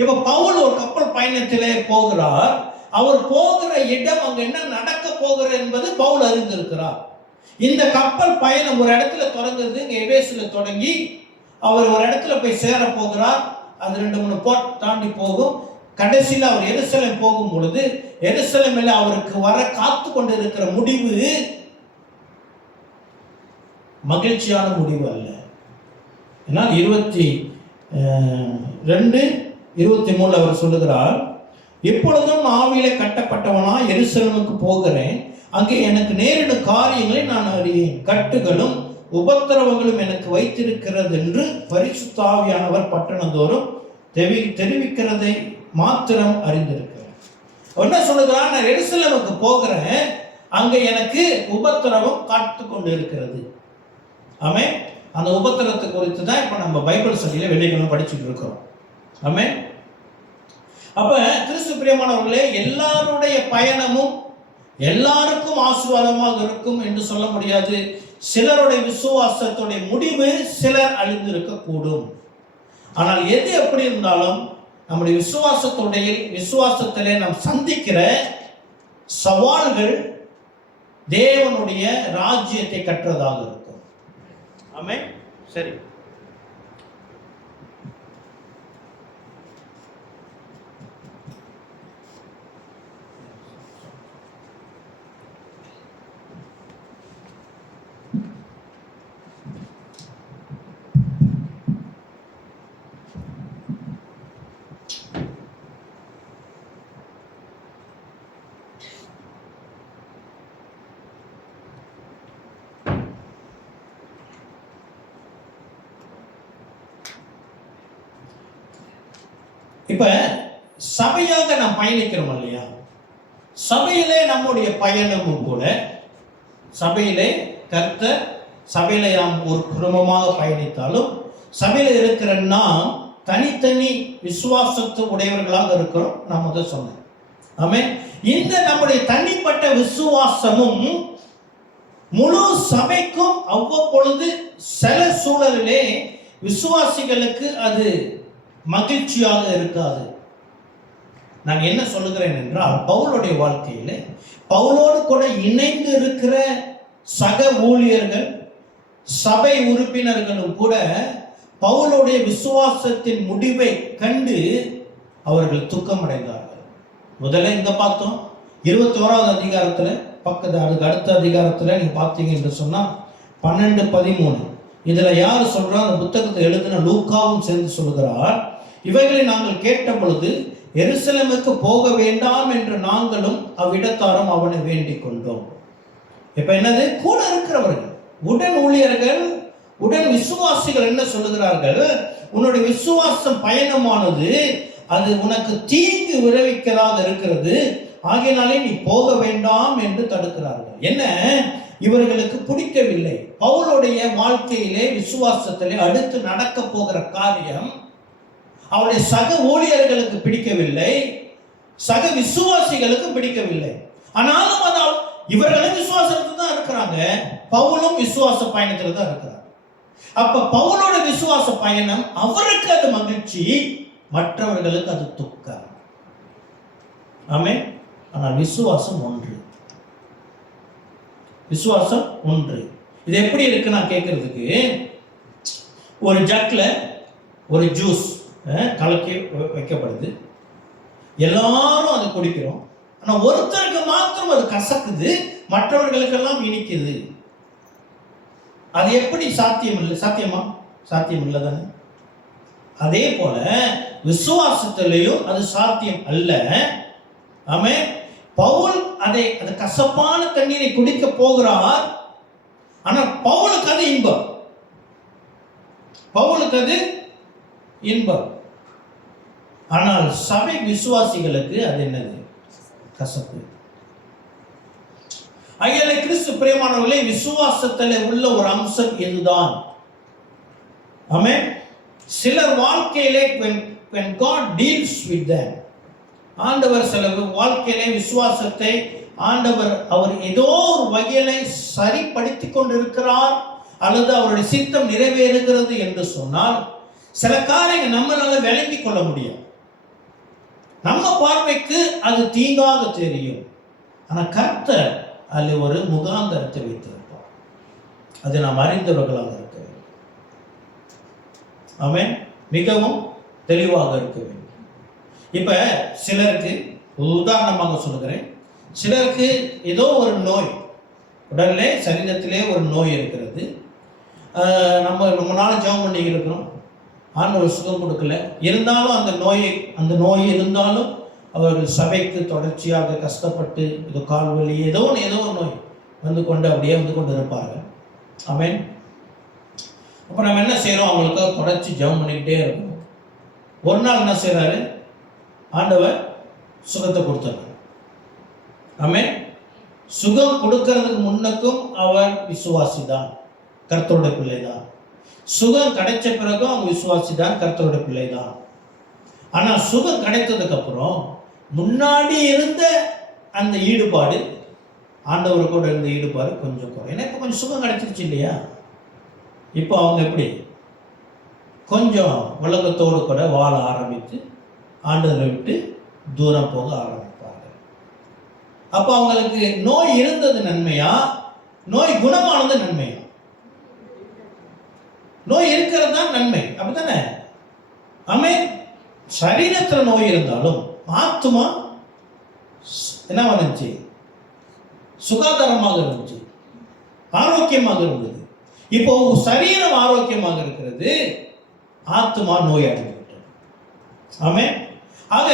இப்ப பவுல் ஒரு கப்பல் பயணத்திலே போகிறார். அவர் போகிற இடம், அங்க என்ன நடக்க போகிறது என்பது பவுல் அறிந்திருக்கிறார். இந்த கப்பல் பயணம் ஒரு இடத்துல தொடங்குது, இங்க எபேசுல தொடங்கி அவர் ஒரு இடத்துல போய் சேர போகிறார். அது 2-3 போர்ட் தாண்டி போகும். கடைசியில் அவர் எருசலேம் போகும் பொழுது எருசலேமில் அவருக்கு வர காத்து கொண்டு இருக்கிற முடிவு மகிழ்ச்சியான முடிவு அல்ல. ஏன்னா 22:23 அவர் சொல்லுகிறார், எப்பொழுதும் ஆவியிலே கட்டப்பட்டவனா எருசலேமுக்கு போகிறேன், அங்கே எனக்கு நேரிடும் காரியங்களை நான் அறியேன், கட்டுகளும் உபத்திரவங்களும் எனக்கு வைத்திருக்கிறது என்று பரிசுத்த ஆவியானவர் பட்டணந்தோறும் தெரிவிக்கிறதை மாத்திரம் அறிந்திருக்கிறேன். என்ன சொல்லுகிறார், நான் எருசலேமுக்கு போகிறேன், அங்கே எனக்கு உபத்திரவம் காத்து கொண்டு இருக்கிறது. ஆமென். அந்த உபத்திரத்தை குறித்து தான் இப்ப நம்ம பைபிள் ஸ்டடியில வெள்ளிக்கிழமை படிச்சுட்டு இருக்கிறோம். ஆமென். அப்ப கிறிஸ்து பிரியமானவர்களே, எல்லாருடைய பயணமும் எல்லாருக்கும் ஆசீர்வாதமாக இருக்கும் என்று சொல்ல முடியாது. சிலருடைய விசுவாசத்துடைய முடிவு சிலர் அழிந்திருக்க கூடும். ஆனால் எது எப்படி இருந்தாலும் நம்முடைய விசுவாசத்திலே நாம் சந்திக்கிற சவால்கள் தேவனுடைய ராஜ்யத்தை கற்றதாக இருக்கும். ஆமென். சரி, இப்ப சபையாக நாம் பயணிக்கிறோம் இல்லையா? சபையிலே நம்முடைய பயணமும் கூட, சபையிலே கர்த்தர், சபையில நாம் ஒரு குடும்பமாக பயணித்தாலும் சபையில இருக்கிற நாம் தனித்தனி விசுவாசத்து உடையவர்களாக இருக்கிறோம். நான் முதல் சொன்னேன். ஆமென். இந்த நம்முடைய தனிப்பட்ட விசுவாசமும் முழு சபைக்கும் அவ்வப்பொழுது சில சூழலிலே விசுவாசிகளுக்கு அது மகிழ்ச்சியாக இருக்காது. நான் என்ன சொல்லுகிறேன் என்றால், பவுலுடைய வாழ்க்கையில பவுலோடு கூட இணைந்து இருக்கிற சக ஊழியர்கள், சபை உறுப்பினர்களும் கூட பவுலுடைய விசுவாசத்தின் முடிவை கண்டு அவர்கள் துக்கம் அடைந்தார்கள். முதல்ல இங்க பார்த்தோம், 21வது அதிகாரத்துல அதுக்கு அடுத்த அதிகாரத்துல நீங்க பார்த்தீங்க என்று சொன்னா 12:13 இதுல யார் சொல்றா? அந்த புத்தகத்தை எழுதின லூக்காவும் சேர்ந்து சொல்கிறார், இவைகளை நாங்கள் கேட்ட பொழுது எருசலேமுக்கு போக வேண்டாம் என்று நாங்களும் அவ்விடத்தாரும் அவனை வேண்டிக் கொண்டோம். இப்ப என்னது? கூட இருக்கிறவர்கள், உடன் ஊழியர்கள், உடன் விசுவாசிகள் என்ன சொல்லுகிறார்கள்? உன்னுடைய விசுவாசம் பயணமானது அது உனக்கு தீங்கு விளைவிக்கிறதாக இருக்கிறது, ஆகையினாலே நீ போக வேண்டாம் என்று தடுக்கிறார்கள். என்ன? இவர்களுக்கு பிடிக்கவில்லை. பவுலுடைய வாழ்க்கையிலே விசுவாசத்திலே அடுத்து நடக்க போகிற காரியம் அவருடைய சக ஊழியர்களுக்கு பிடிக்கவில்லை, சக விசுவாசிகளுக்கு பிடிக்கவில்லை. ஆனாலும் அதான் இவர்களும் விசுவாசத்தில் தான் இருக்கிறாங்க, பவுலும் விசுவாச பயணத்தில் தான் இருக்கிறார். அப்ப பவுலோட விசுவாச பயணம் அவருக்கு அது மகிழ்ச்சி, மற்றவர்களுக்கு அது துக்கம். ஆமென். ஆனால் விசுவாசம் ஒன்று, விசுவாசம் ஒன்று. இது எப்படி இருக்கு நான் கேட்கறதுக்கு, ஒரு ஜக்ல ஒரு ஜூஸ் கலக்கி வைக்கப்படுது, எல்லாரும் அதை குடிக்கிறோம். ஆனால் ஒருத்தருக்கு மாத்திரம் அது கசக்குது, மற்றவர்களுக்கெல்லாம் இனிக்குது. அது எப்படி சாத்தியம் இல்லை? சாத்தியமா? சாத்தியம் இல்லை தானே? அதே போல விசுவாசத்திலையும் அது சாத்தியம் அல்ல. ஆமென். பவுல் அந்த கசப்பான தண்ணீரை குடிக்க போகிறார். ஆனால் பவுலுக்கு அது இன்பம், பவுலுக்கு அது இன்பம். ஆனால் சபை விசுவாசிகளுக்கு அது என்னது? கசப்பு. அயலை கிறிஸ்து பிரியமானவர்களே, விசுவாசத்தில் உள்ள ஒரு அம்சம் இதுதான். ஆமென். சிலர் வாழ்க்கையிலே when God deals with them, ஆண்டவர் சில வாழ்க்கையிலே விசுவாசத்தை அவர் ஏதோ ஒரு வகையிலே சரிப்படுத்தி கொண்டிருக்கிறார், அல்லது அவருடைய சித்தம் நிறைவேறுகிறது என்று சொன்னால் சில காரியங்கள் நம்மளால விளங்கிக் கொள்ள முடியும். நம்ம பார்வைக்கு அது தீங்காக தெரியும், ஆனால் கர்த்தர் அதில் ஒரு முகாந்தரத்தை வைத்திருப்பார். அதை நாம் அறிந்தவர்களாக இருக்க வேண்டும். ஆமென். மிகவும் தெளிவாக இருக்க வேண்டும். இப்ப சிலருக்கு உதாரணமாக சொல்லுகிறேன், சிலருக்கு ஏதோ ஒரு நோய், உடல்ல சரீரத்திலே ஒரு நோய் இருக்கிறது. நம்ம ரொம்ப நாள் ஜெபம் பண்ணி இருக்கிறோம், ஆண்டவர் சுகம் கொடுக்கல. இருந்தாலும் அந்த நோய் இருந்தாலும் அவர்கள் சபைக்கு தொடர்ச்சியாக கஷ்டப்பட்டு இது கால்வலி ஏதோ ஒரு நோய் வந்து கொண்டு இருப்பார்கள். ஆமென். அப்போ நம்ம என்ன செய்கிறோம்? அவங்களுக்காக தொடர்ச்சி ஜெபம் பண்ணிக்கிட்டே இருக்கணும். ஒரு நாள் என்ன செய்கிறாரு? ஆண்டவர் சுகத்தை கொடுத்தாரு. ஆமென். சுகம் கொடுக்கறதுக்கு முன்னக்கும் அவர் விசுவாசி தான், கர்த்தருடைய பிள்ளை தான். சுகம் கிடைச்ச பிறகும் அவங்க விசுவாசி தான், கர்த்தருடைய பிள்ளை தான். ஆனால் சுகம் கிடைத்ததுக்கு அப்புறம் முன்னாடி இருந்த அந்த ஈடுபாடு, ஆண்டவர் கூட இருந்த ஈடுபாடு கொஞ்சம் குறை. ஏன்னா இப்போ கொஞ்சம் சுகம் கிடைச்சிருச்சு இல்லையா? இப்போ அவங்க எப்படி கொஞ்சம் உலகத்தோடு கூட வாழ ஆரம்பித்து ஆண்டவரை விட்டு தூரம் போக ஆரம்பிப்பார்கள். அப்போ அவங்களுக்கு நோய் இருந்தது நன்மையா, நோய் குணமானது நன்மையா? நோய் இருக்கிறது தான் நன்மை, அப்படித்தானே? ஆமென். சரீரத்தில் நோய் இருந்தாலும் ஆத்துமா என்ன வந்துச்சு? சுகாதாரமாக இருந்துச்சு, ஆரோக்கியமாக இருந்தது. இப்போ சரீரம் ஆரோக்கியமாக இருக்கிறது, ஆத்துமா நோய் அடைந்துவிட்டது. ஆமென். ஆக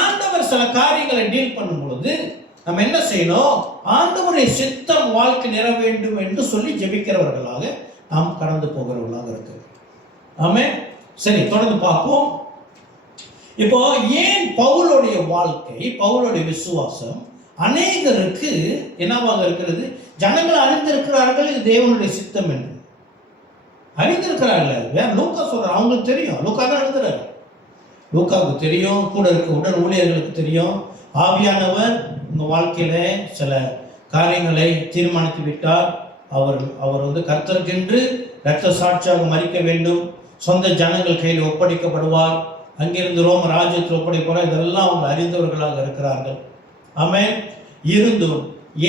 ஆண்டவர் சில காரியங்களை டீல் பண்ணும் பொழுது நம்ம என்ன செய்யணும்? ஆண்டவருடைய சித்தம் வாழ்க்கை நிற வேண்டும் என்று சொல்லி ஜெபிக்கிறவர்களாக நாம் கடந்து போகிறவர்களாக இருக்கிறோம். ஆமென். சரி, தொடர்ந்து பார்ப்போம். இப்போ ஏன் பவுலுடைய வாழ்க்கை, பவுலுடைய விசுவாசம் அநேகருக்கு என்னவாக இருக்கிறது? ஜனங்கள் அறிந்திருக்கிறார்கள் இது தேவனுடைய சித்தம் என்று அறிந்திருக்கிறார்கள். வேற லூக்கா சொல்றார், அவங்களுக்கு தெரியும். லூக்கா தான் எழுதுறாரு, லூக்காவுக்கு தெரியும், கூட இருக்க உடன் ஊழியர்களுக்கு தெரியும். ஆவியானவர் உங்க வாழ்க்கையில சில காரியங்களை தீர்மானித்து விட்டார். அவர் கர்த்தருக்கென்று இரத்த சாட்சியாக மரிக்க வேண்டும், சொந்த ஜனங்கள் கையில் ஒப்படைக்கப்படுவார், அங்கிருந்து ரோம ராஜ்யத்தில் ஒப்படைப்போற இதெல்லாம் அவங்க அறிந்தவர்களாக இருக்கிறார்கள். ஆமென். இருந்தும்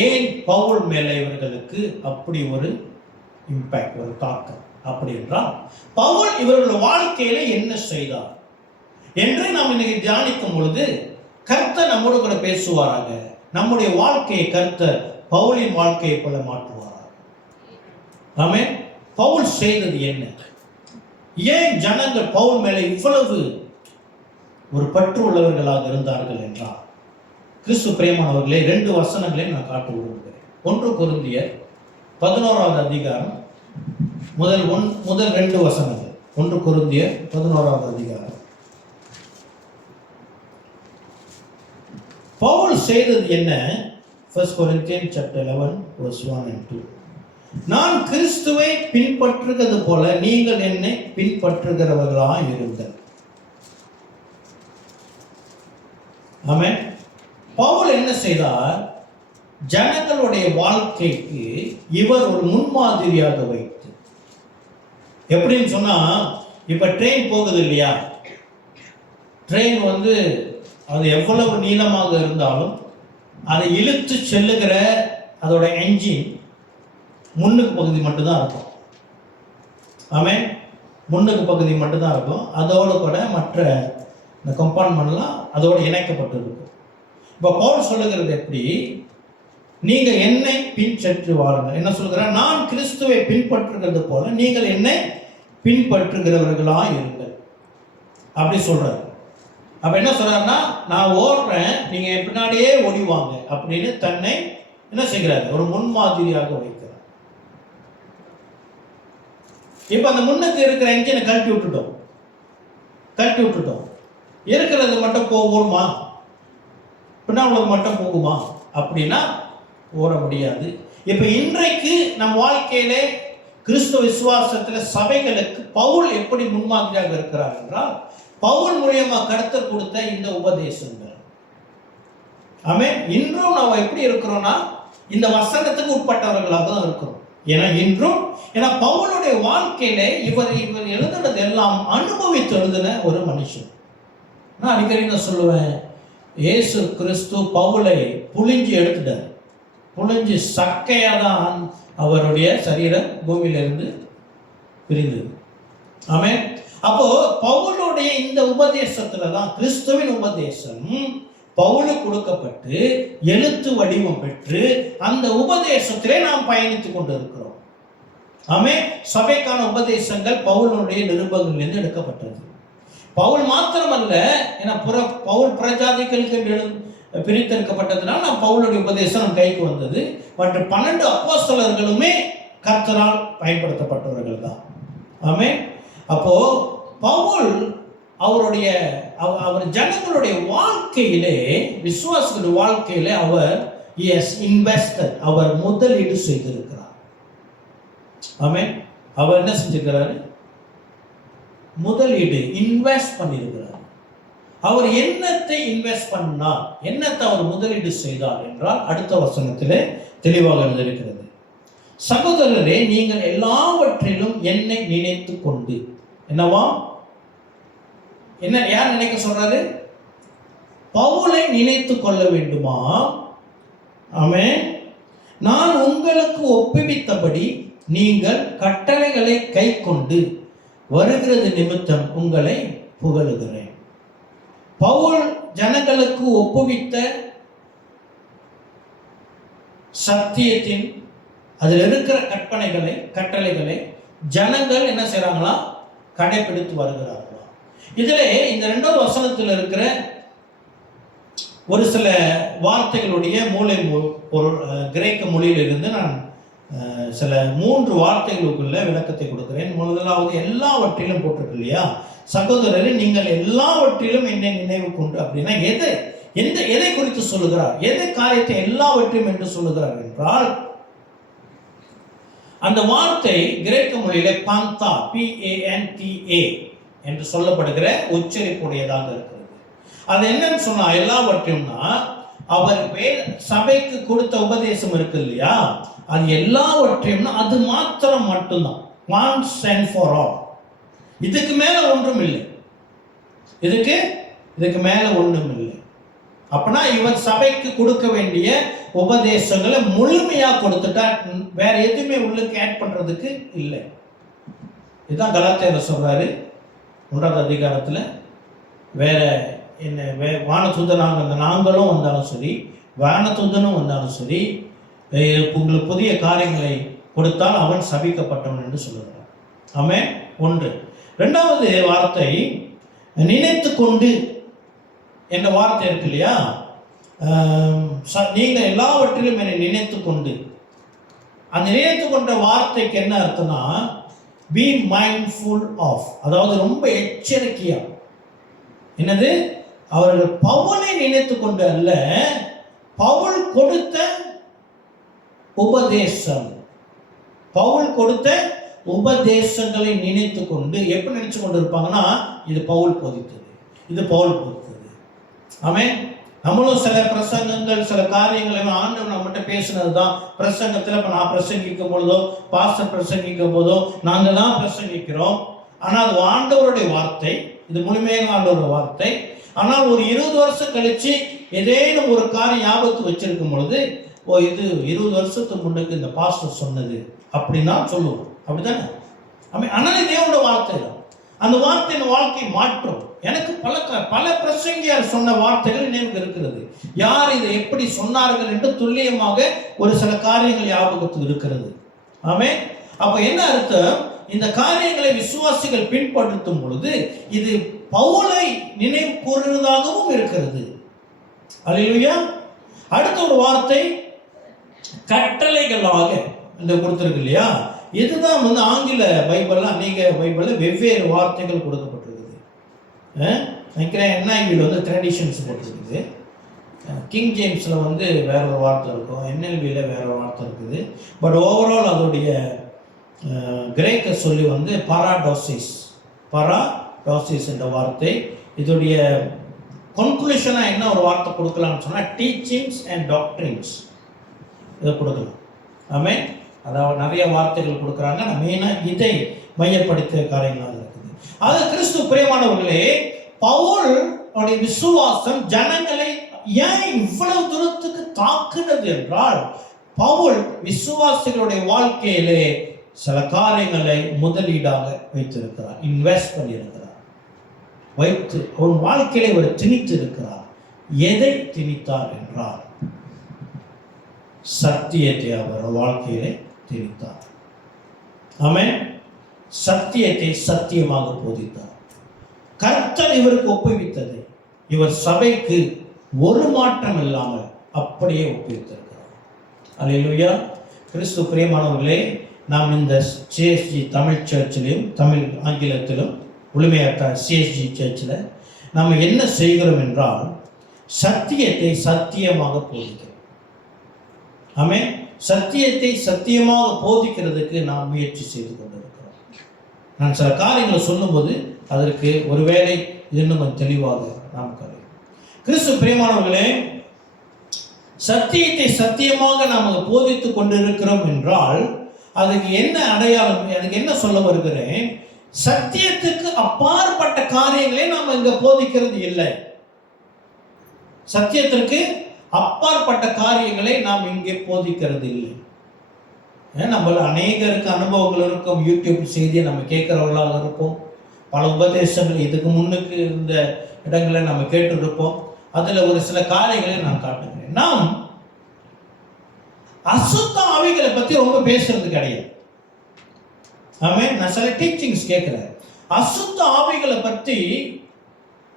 ஏன் பவுல் மேலே இவர்களுக்கு அப்படி ஒரு இம்பாக்ட், ஒரு தாக்கம்? அப்படி என்றால் பவுல் இவர்கள் வாழ்க்கையில என்ன செய்தார் என்று நாம் இன்னைக்கு தியானிக்கும் பொழுது கர்த்தர் நம்மோடு கூட பேசுவாராக. நம்முடைய வாழ்க்கையை கர்த்தர் பவுலின் வாழ்க்கையை போல மாற்றுவாராக. ஆமென். பவுல் செய்தது என்ன? ஏன் ஜனங்கள் பவுல் மேலே இவ்வளவு ஒரு பற்று உள்ளவர்களாக இருந்தார்கள் என்றால், கிறிஸ்து பிரியமானவர்களே, 2 வசனங்களை நான் காட்ட விரும்புகிறேன். 1 கொரிந்தியர் 11வது அதிகாரம் முதல் 2 வசனங்கள். 1 கொரிந்தியர் 11வது அதிகாரம். பவுல் செய்தது என்ன? 1 Corinthians chapter 11 verse 1 and 2. நான் கிறிஸ்துவை பின்பற்றுகிறது போல நீங்கள் என்னை பின்பற்றுகிறவர்களாய் இருங்கள். ஆமென். பவுல் என்ன செய்தார்? ஜனங்களுடைய வாழ்க்கைக்கு இவர் ஒரு முன்மாதிரியாக வைத்து, எப்படின்னு சொன்னா, இப்ப ட்ரெயின் போகுது இல்லையா? ட்ரெயின் அது எவ்வளவு நீளமாக இருந்தாலும் அதை இழுத்து செல்லுகிற அதோட என்ஜின் முன்னுக்கு பகுதி மட்டும்தான் இருக்கும். ஆமென். முன்னுக்கு பகுதி மட்டும்தான் இருக்கும். அதோட கூட மற்ற இந்த கம்பார்ட்மெண்ட்லாம் அதோடு இணைக்கப்பட்டு இருக்கும். இப்போ பவுல் சொல்லுகிறது எப்படி? நீங்க என்னை பின்பற்றி வாருங்கள். என்ன சொல்கிறார்? நான் கிறிஸ்துவை பின்பற்றுகிறது போல நீங்கள் என்னை பின்பற்றுகிறவர்களா இருங்கள். அப்படி சொல்றாரு. அப்ப என்ன சொல்றாருன்னா, நான் ஓடுறேன், நீங்க பின்னாடியே ஓடிவாங்க அப்படின்னு தன்னை என்ன செய்கிறார்? ஒரு முன்மாதிரியாக வைக்கிறார். இப்ப அந்த முன்னுக்கு இருக்கிற என்ஜினை கழட்டி விட்டுட்டோம். இருக்கிறது மட்டும் போகுமா? பின்னாடி மட்டும் போகுமா? அப்படின்னா ஓட முடியாது. இப்ப இன்றைக்கு நம் வாழ்க்கையிலே கிறிஸ்துவ விசுவாசத்தில் சபைகளுக்கு பவுல் எப்படி முன்மாதிரியாக இருக்கிறார் என்றால், பவுல் மூலியமா கர்த்தர் கொடுத்த இந்த உபதேசங்கள். ஆமென். இன்றும் நாம் எப்படி இருக்கிறோம்னா, இந்த வசனத்துக்கு உட்பட்டவர்களாக தான் இருக்கிறோம். ஏன்னா பவுலுடைய வாழ்க்கையில இவர் எழுதுனது எல்லாம் அனுபவித்து எழுதின ஒரு மனுஷன். நான் அடிக்கடி நான் சொல்லுவேன், இயேசு கிறிஸ்து பவுலை புழிஞ்சு எடுத்துட்டார். புழிஞ்சு சக்கையா தான் அவருடைய சரீரம் பூமியிலிருந்து பிரிந்தது. ஆமென். அப்போ பவுலுடைய இந்த உபதேசத்துல தான், கிறிஸ்துவின் உபதேசம் பவுலுக்கு கொடுக்கப்பட்டு எழுத்து வடிவம் பெற்று அந்த உபதேசத்திலே நாம் பயணித்துக் கொண்டிருக்கிறோம். ஆமென். சபைக்கான உபதேசங்கள் பவுலுடைய நிருபங்களிலிருந்து எடுக்கப்பட்டது. பவுல் மாத்திரமல்ல, ஏன்னா பவுல் பிரஜாதிகளுக்கு பிரித்தெடுக்கப்பட்டதுனால் நாம் பவுலுடைய உபதேசம் நம் கைக்கு வந்தது. மற்ற 12 அப்போஸ்தலர்களுமே கர்த்தரால் பயன்படுத்தப்பட்டவர்கள் தான். ஆமென். அப்போ பவுல் அவர் ஜனங்களுடைய வாழ்க்கையிலே, விசுவாசிகளுடைய வாழ்க்கையிலே அவர் இன்வெஸ்டட், அவர் முதலீடு செய்திருக்கிறார். ஆமென். அவர் என்ன செஞ்சிருக்கிறார்? முதலீடு, இன்வெஸ்ட் பண்ணியிருக்கிறார். அவர் என்னத்தை இன்வெஸ்ட் பண்ணார், என்னத்தை அவர் முதலீடு செய்தார் என்றால் அடுத்த வசனத்திலே தெளிவாக எழுதியிருக்கிறது. சகோதரரே, நீங்கள் எல்லாவற்றிலும் என்னை நினைத்து கொண்டு, என்னவா? என்ன யார் நினைக்க சொல்றாரு? பவுலை நினைத்து கொள்ள வேண்டுமா? ஆமென். நான் உங்களுக்கு ஒப்புவித்தபடி நீங்கள் கட்டளைகளை கை கொண்டு வருகிறது நிமித்தம் உங்களை புகழுகிறேன். பவுல் ஜனங்களுக்கு ஒப்புவித்த சத்தியத்தின் அதில் இருக்கிற கட்டளைகளை ஜனங்கள் என்ன செய்றாங்களா? கடைபிடித்து வருகிறார்களா? இதிலே இந்த 2வது வசனத்தில் இருக்கிற ஒரு சில வார்த்தைகளுடைய மூலை பொருள் கிரேக்க மொழியிலிருந்து நான் சில 3 வார்த்தைகளுக்குள்ள விளக்கத்தை கொடுக்கிறேன். முதலாவது எல்லாவற்றிலும் போட்டிருக்கு இல்லையா? சகோதரரே, நீங்கள் எல்லாவற்றிலும் என்னை நினைவு கொண்டு அப்படின்னா எதை குறித்து சொல்லுகிறார்? எதை காரியத்தை எல்லாவற்றையும் என்று சொல்லுகிறார் என்றால், அந்த வார்த்தை கிரேக்க மொழியில பாந்தா, PANTA என்று சொல்லப்படுகிற உச்சரிப்புடையதாக இருக்கிறது. அது என்னன்னு சொன்னா, எல்லாவற்றையும்னா அவர் சபைக்கு கொடுத்த உபதேசம் இருக்கு இல்லையா, அது எல்லாவற்றையும்னா அது மட்டும்தான், once and for all. இதுக்கு மேல ஒன்றும் இல்லை. இதுக்கு மேல ஒண்ணும் இல்லை. அப்படின்னா இவர் சபைக்கு கொடுக்க வேண்டிய உபதேசங்களை முழுமையா கொடுத்துட்டா, வேற எதுவுமே உள்ளுக்கு ஆட் பண்றதுக்கு இல்லை. இதுதான் கலாத்தியர் சொல்றாரு 1வது அதிகாரத்துல. வேற என்ன, வானதூதனாக நாங்களும் வந்தாலும் சரி, வானதூதனும் வந்தாலும் சரி, உங்களுக்கு புதிய காரியங்களை கொடுத்தால் அவன் சபிக்கப்பட்டவன் என்று சொல்லுகிறார். ஆமென். 1. 2வது வார்த்தை நினைத்து கொண்டு என்ற வார்த்தை இருக்கு இல்லையா? நீங்கள் எல்லாவற்றிலும் என்னை நினைத்து கொண்டு. அந்த நினைத்து கொண்ட வார்த்தைக்கு என்ன அர்த்தம்னா, பி மைண்ட்ஃபுல் ஆஃப், அதாவது ரொம்ப எச்சரிக்கையா. என்னது? அவர்கள் பவுலை நினைத்து கொண்டு அல்ல, பவுல் கொடுத்த உபதேசம், பவுல் கொடுத்த உபதேசங்களை நினைத்து கொண்டு. எப்படி நினைச்சு கொண்டு இருப்பாங்கன்னா, இது பவுல் போதித்தது, இது பவுல் போதித்தது. ஆமென். நம்மளும் சில பிரசங்கங்கள், சில காரியங்களை ஆண்டவர் நம்மகிட்ட பேசினது தான் பிரசங்கத்தில். இப்போ நான் பிரசங்கிக்கும் பொழுதோ, பாஸ்டர் பிரசங்கிக்கும் போதோ நாங்கள் தான் பிரசங்கிக்கிறோம். ஆனால் அது ஆண்டவருடைய வார்த்தை, இது முழுமையாக ஆண்டவருடைய வார்த்தை. ஆனால் ஒரு 20 வருஷம் கழிச்சு ஏதேனும் ஒரு காரியம் ஞாபகத்து வச்சிருக்கும் பொழுது, இது 20 வருஷத்துக்கு முன்னுக்கு இந்த பாஸ்டர் சொன்னது அப்படின்னா சொல்லுவோம். அப்படித்தானே? ஆனால் தேவனுடைய வார்த்தை தான். அந்த வார்த்தையின் வாழ்க்கை மாற்றும். எனக்கு பல பிரசங்கியார் சொன்ன வார்த்தைகள் நினைவுக்கு இருக்கிறது. யார் இதை எப்படி சொன்னார்கள் என்று துல்லியமாக ஒரு சில காரியங்கள் ஞாபகத்தில் இருக்கிறது. ஆமென். அப்ப என்ன அர்த்தம்? இந்த காரியங்களை விசுவாசிகள் பின்பற்றும் பொழுது இது பவுலை நினைவு கூறுவதாகவும் இருக்கிறது. அல்லேலூயா. அடுத்த ஒரு வார்த்தை கட்டளைகளாக இந்த கொடுத்திருக்கு இல்லையா? இதுதான் ஆங்கில பைபிள்ல, அநேக பைபிள்ல வெவ்வேறு வார்த்தைகள் கொடுக்கப்பட்டிருக்குது. நினைக்கிறேன் NIV ட்ரெடிஷன்ஸ் போட்டிருக்குது. கிங் ஜேம்ஸில் வேற ஒரு வார்த்தை இருக்கும், NLVல வேற ஒரு வார்த்தை இருக்குது. பட் ஓவரால் அதோடைய கிரேக்க சொல்லி பராடோசிஸ் என்ற வார்த்தை. இதோடைய கன்க்ளூஷனாக என்ன ஒரு வார்த்தை கொடுக்கலாம்னு சொன்னால் டீச்சிங்ஸ் அண்ட் டாக்ட்ரின்ஸ், இதை கொடுக்கலாம். ஆமென். அதாவது நிறைய வார்த்தைகள் கொடுக்குறாங்க. மெயினாக இதை மையப்படுத்திய காரியங்களாக இருக்குது. அது கிறிஸ்து பிரியமானவர்களே, பவுல் விசுவாசம் ஜனங்களை ஏன் இவ்வளவு தூரத்துக்கு தாக்குனது என்றால், பவுல் விசுவாசிகளுடைய வாழ்க்கையிலே சில காரியங்களை முதலீடாக வைத்திருக்கிறார், இன்வெஸ்ட் பண்ணியிருக்கிறார். வைத்து அவன் வாழ்க்கையிலே ஒரு திணித்து இருக்கிறார். எதை திணித்தார் என்றால், சத்தியத்தை அவர் வாழ்க்கையிலே திணித்தார். ஆமென். சத்தியத்தை சத்தியமாக போதித்தார். கர்த்தர் இவருக்கு ஒப்புவித்ததை இவர் சபைக்கு ஒரு மாற்றம் இல்லாமல் அப்படியே ஒப்புவித்திருக்கிறார். அல்லேலூயா. கிறிஸ்து பிரியமானவர்களே, நாம் இந்த CSG தமிழ் சர்ச்சிலும் தமிழ் ஆங்கிலத்திலும் முழுமையாக CSG சர்ச்சில் நாம் என்ன செய்கிறோம் என்றால், சத்தியத்தை சத்தியமாக போதிக்கிறோம். ஆமென். சத்தியத்தை சத்தியமாக போதிக்கிறதுக்கு நாம் முயற்சி செய்து கொண்டிருக்கிறோம். நான் சில காரியங்களை சொல்லும்போது அதற்கு ஒருவேளை இன்னும் தெளிவாக நாம் கருது. கிறிஸ்து பிரியமானவர்களே, சத்தியத்தை சத்தியமாக நாம் போதித்துக் கொண்டிருக்கிறோம் என்றால் அதுக்கு என்ன அடையாளம், அதுக்கு என்ன சொல்ல வருகிறேன்? சத்தியத்துக்கு அப்பாற்பட்ட காரியங்களே நாம் இங்க போதிக்கிறது இல்லை. சத்தியத்திற்கு அப்பாற்பட்ட காரியங்களை நாம் இங்கே போதிக்கிறது இல்லை. நம்மள அநேகருக்கு அனுபவங்கள் இருக்கும். யூடியூப் செய்தியை நம்ம கேட்கிறவர்களாக இருப்போம். பல உபதேசங்கள் இதுக்கு முன்னுக்கு இருந்த இடங்களை நம்ம கேட்டு இருப்போம். அதுல ஒரு சில காரியங்களை நான் காட்டுகிறேன். நாம் அசுத்த ஆவிகளை பத்தி ரொம்ப பேசுறது கிடையாது. ஆமென். நான் சில டீச்சிங்ஸ் கேட்கிறேன். அசுத்த ஆவிகளை பத்தி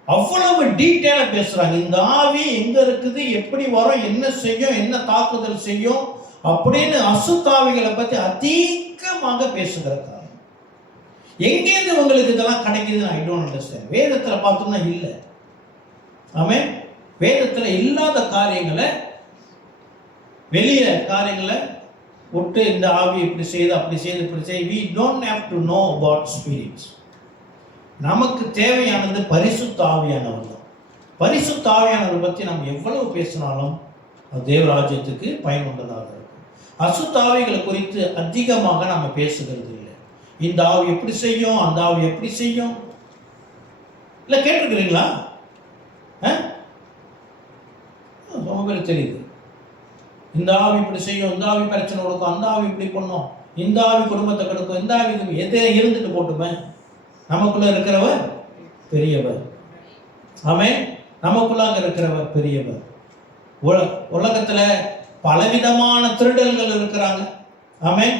அவ்வளவு டீட்டெயிலா பேசுறாங்க. இந்த ஆவி எங்க இருக்குது, எப்படி வரும், என்ன செய்யும், என்ன தாக்குதல் செய்யும் அப்படின்னு அசுத்தாவிகளை பத்தி அதிகமாக பேசுகிற காரணம். எங்கேருந்து உங்களுக்கு இதெல்லாம் கிடைக்குதுன்னு ஐ டோன்ட் அண்டர்ஸ்டாண்ட். வேதத்துல பார்த்தோம்னா இல்லை. ஆமென். வேதத்துல இல்லாத காரியங்களை, வெளியே காரியங்களை விட்டு இந்த ஆவி இப்படி செய்து அப்படி செய்து இப்படி செய்து, we don't have to know about spirits. நமக்கு தேவையானது பரிசுத்த ஆவியானவர் தான். பரிசுத்த ஆவியானவர் பற்றி நம்ம எவ்வளவு பேசினாலும் அது தேவராஜ்யத்துக்கு பயனுள்ளதாக இருக்கும். அசுத்த ஆவிகளை குறித்து அதிகமாக நம்ம பேசுகிறது இல்லை. இந்த ஆவி எப்படி செய்யும், அந்த ஆவி எப்படி செய்யும், இல்லை கேட்டிருக்கிறீங்களா? ரொம்ப பேர் தெரியுது. இந்த ஆவி இப்படி செய்யும், இந்த ஆவி பிரச்சனை கொடுக்கும், அந்த ஆவி இப்படி பண்ணும், இந்த ஆவி குடும்பத்தை கெடுக்கும், இந்த ஆவி எதே இருந்துட்டு போட்டுமே, நமக்குள்ள இருக்கிறவர் பெரியவர். ஆமென். நமக்குள்ளாக இருக்கிறவர் பெரியவர். உலகத்துல பலவிதமான திருடல்கள் இருக்கிறாங்க. ஆமென்.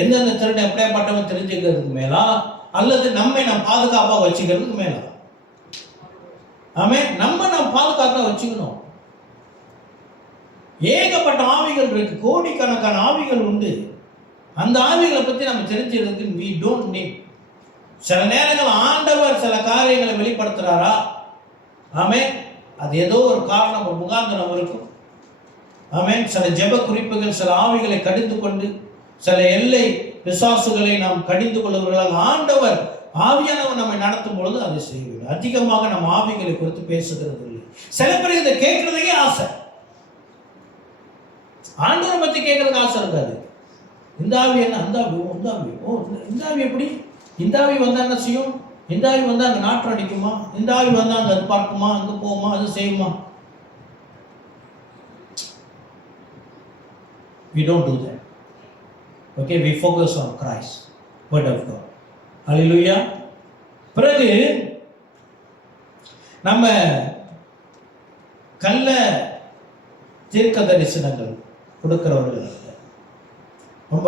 எந்தெந்த திருடன் எப்படியாப்பட்டவன் தெரிஞ்சுக்கிறதுக்கு மேலா, அல்லது நம்மை நாம் பாதுகாப்பாக வச்சுக்கிறதுக்கு மேலா? ஆமென். நாம் பாதுகாப்பாக வச்சுக்கணும். ஏகப்பட்ட ஆவிகள் இருக்கு, கோடிக்கணக்கான ஆவிகள் உண்டு. அந்த ஆவிகளை பற்றி நம்ம தெரிஞ்சுக்கிறதுக்கு we don't need. சில நேரங்கள் ஆண்டவர் சில காரியங்களை வெளிப்படுத்துறாரா? ஆமென். அது ஏதோ ஒரு காரணம், ஒரு முகாந்திரம் இருக்கும். ஆமென். சில ஜெப குறிப்புகள், சில ஆவிகளை கடிந்து கொண்டு, சில எல்லை பிசாசுகளை நாம் கடிந்து கொள்வர்களால் ஆண்டவர் ஆவியானவர் நம்மை நடத்தும் பொழுது அதை செய்வோம். அதிகமாக நம்ம ஆவிகளை குறித்து பேசுகிறது இல்லை. சில பேருக்கு இதை கேட்கறதுக்கே ஆசை, ஆண்டவரை பற்றி கேட்கறதுக்கு ஆசை இருக்காது. இந்த ஆவி என்ன, அந்த ஆவி, இந்த ஆவி, இந்த ஆவி எப்படி, இந்த ஆவி வந்தா என்ன செய்யும், இந்த ஆவி வந்தா அங்கே நாற்றம் அடிக்குமா, இந்த ஆவி வந்தா அங்கே அது பார்க்குமா, அங்கே போகுமா, அது செய்யுமா? We don't do that. Okay, we focus on Christ, word of God. Hallelujah. பிறகு நம்ம கள்ள தீர்க்க தரிசனங்கள் கொடுக்கிறவர்கள்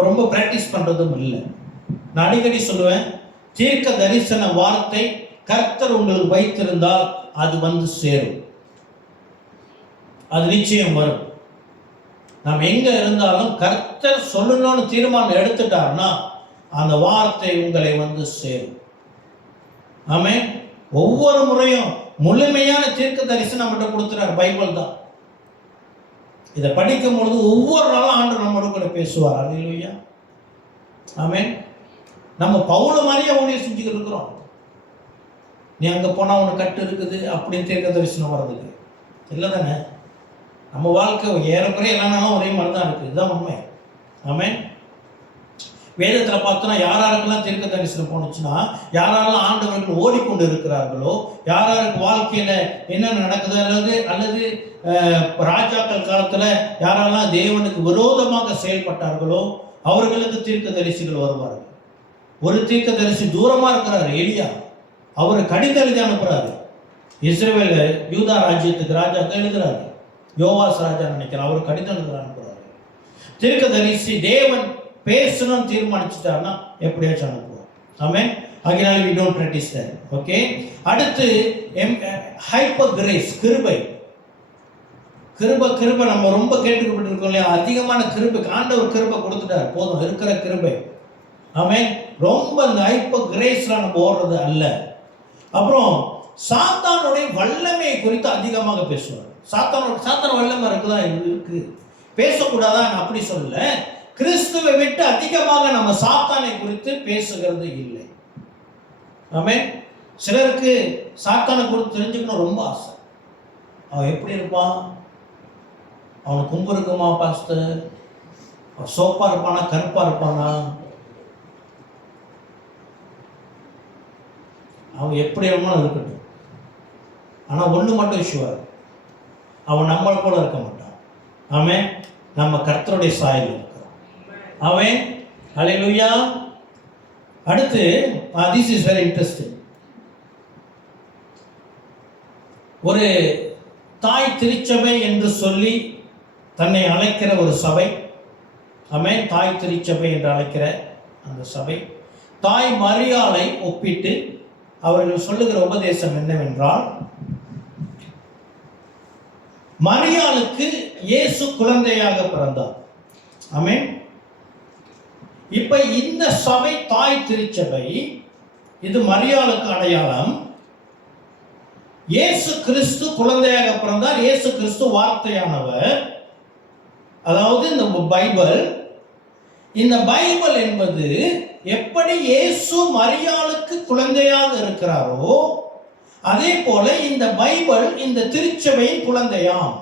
ரொம்ப பிராக்டிஸ் பண்றதும் இல்லை. நான் அடிக்கடி சொல்லுவேன், தீர்க்க தரிசன வார்த்தை கர்த்தர் உங்களுக்கு வைத்திருந்தால் அது வந்து சேரும், அது நிச்சயம் வரும். நாம் எங்க இருந்தாலும் கர்த்தர் சொல்லணும்னு தீர்மானம் எடுத்துட்டார்னா அந்த வார்த்தை உங்களை வந்து சேரும். ஆமென். ஒவ்வொரு முறையும் முழுமையான தீர்க்க தரிசனம் நம்மகிட்ட கொடுத்துறார், பைபிள் தான். இதை படிக்கும் பொழுது ஒவ்வொரு நாளும் ஆண்டவர் நம்மோட கூட பேசுவார். அல்லேலூயா. ஆமென். நம்ம பவுல மாதிரியே ஊழியம் செஞ்சுக்கிட்டு இருக்கிறோம். நீ அங்கே போனால் உனக்கு கட்டு இருக்குது அப்படின்னு தீர்க்க தரிசனம் வர்றதுக்கு இல்லை தானே? நம்ம வாழ்க்கை ஏறக்குறைய எல்லா நாளும் ஒரே மாதிரி தான் இருக்குது. இதுதான் உண்மை. ஆமென். வேதத்தில் பார்த்தோன்னா யாராருக்கெல்லாம் தீர்க்க தரிசனம் போனுச்சுன்னா, யாரெல்லாம் ஆண்டவர்கள் ஓடிக்கொண்டு இருக்கிறார்களோ, யாராருக்கு வாழ்க்கையில் என்ன நடக்குது, அல்லது ராஜாக்கள் காலத்தில் யாரெல்லாம் தேவனுக்கு விரோதமாக செயல்பட்டார்களோ அவர்களுக்கு தீர்க்க தரிசிகள் வருவார்கள். ஒரு தீர்க்க தரிசி தூரமாக இருக்கிறார், எலியா. அவரை கடிதம் எழுதி அனுப்புறாரு. இஸ்ரவேல் யூதா ராஜ்யத்துக்கு ராஜாக்கு எழுதுறாரு, யோவாஸ் ராஜா நினைக்கிறார், அவர் கடிதம் எழுத அனுப்புறாரு. தீர்க்க தரிசி தேவன் பேசணும்னு தீர்மானிச்சுட்டாருன்னா எப்படியாச்சும் அனுப்புவோம். ஆமென். அதனால we don't practice that. Okay. அடுத்து ஹைப்பர் கிரேஸ், கிருபை. கிருபை நம்ம ரொம்ப கேட்டுக்கப்பட்டிருக்கோம் இல்லையா? அதிகமான கிருபை, ஆண்டவர் கிருபை கொடுத்துட்டார், போதும் இருக்கிற கிருபை. ஆமென். ரொம்ப இந்த ஹைப்பர் கிரேஸ்லாம் நம்ம ஓடுறது அல்ல. அப்புறம் சாத்தானுடைய வல்லமையை குறித்து அதிகமாக பேசுவார். சாத்தான் வல்லமை இருக்குதா, இருக்கு, பேசக்கூடாதான் அப்படி சொல்ல. கிறிஸ்துவை விட்டு அதிகமாக நம்ம சாத்தானை குறித்து பேசுகிறது இல்லை. ஆமென். சிலருக்கு சாத்தானை குறித்து தெரிஞ்சுக்கணும் ரொம்ப ஆசை. அவன் எப்படி இருப்பான், அவனுக்கு கும்பு இருக்குமா பாஸ்டர், அவன் சோப்பா இருப்பானா கருப்பா இருப்பானா, அவன் எப்படி இருந்தாலும் இருக்கட்டும். ஆனால் ஒன்று மட்டும் ஷுவர், அவன் நம்மளை போல இருக்க மாட்டான். ஆமென். நம்ம கர்த்தருடைய சாயல் இருக்கிறோம். ஆமென். ஹல்லேலூயா. அடுத்து this is very interesting. ஒரு தாய் திருச்சபை என்று சொல்லி தன்னை அழைக்கிற ஒரு சபை. ஆமென். தாய் திருச்சபை என்று அழைக்கிற அந்த சபை தாய் மரியாளை ஒப்பிட்டு அவர்கள் சொல்லுகிற உபதேசம் என்னவென்றால், மரியாளுக்கு இயேசு குழந்தையாக பிறந்தார். ஆமென். இப்ப இந்த சபை தாய் திருச்சபை, இது மரியாளுக்கு அடையாளம். இயேசு கிறிஸ்து குழந்தையாக பிறந்தார். இயேசு கிறிஸ்து வார்த்தையானவர். அதாவது இந்த பைபிள் என்பது எப்படி இயேசு மரியாளுக்கு குழந்தையாக இருக்கிறாரோ அதே போல இந்த பைபிள் இந்த திருச்சபையின் குழந்தையாம்.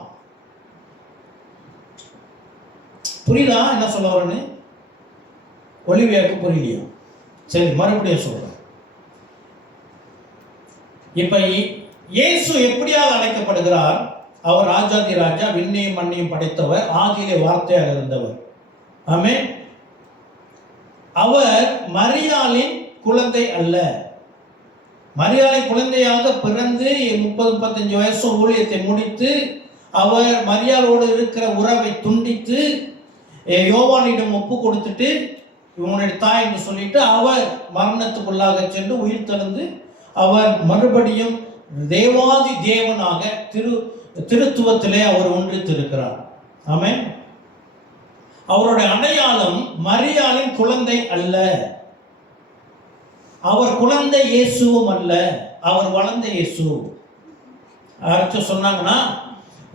புரியுதா என்ன சொல்ல வரேன்னு? ஒலிவியாவுக்கு புரியலையா? சரி, மறுபடியும் சொல்றேன். இப்ப இயேசு எப்படியாக அழைக்கப்படுகிறார்? அவர் ராஜாதி ராஜா, விண்ணையும் மண்ணையும் படைத்தவர், ஆதியிலே வார்த்தையாக இருந்தவர். ஆமென். அவர் மரியாளின் குழந்தை அல்ல. மரியாளை குழந்தையாக பிறந்து 30-35 வயசு ஊழியத்தை முடித்து அவர் மரியாளோடு இருக்கிற உறவை துண்டித்து யோவானிடம் ஒப்பு கொடுத்துட்டு இவனுடைய தாய் என்று சொல்லிட்டு அவர் மரணத்துக்குள்ளாக சென்று உயிர் தெழுந்து அவர் மறுபடியும் தேவாதி தேவனாக திருத்துவத்திலே அவர் ஒன்றித்திருக்கிறார். ஆமென். அவருடைய அடையாளம் மரியாளின் குழந்தை அல்ல. அவர் குழந்தை இயேசுவும் அல்ல, அவர் வளர்ந்த இயேசு. அடுத்து சொன்னாங்கன்னா,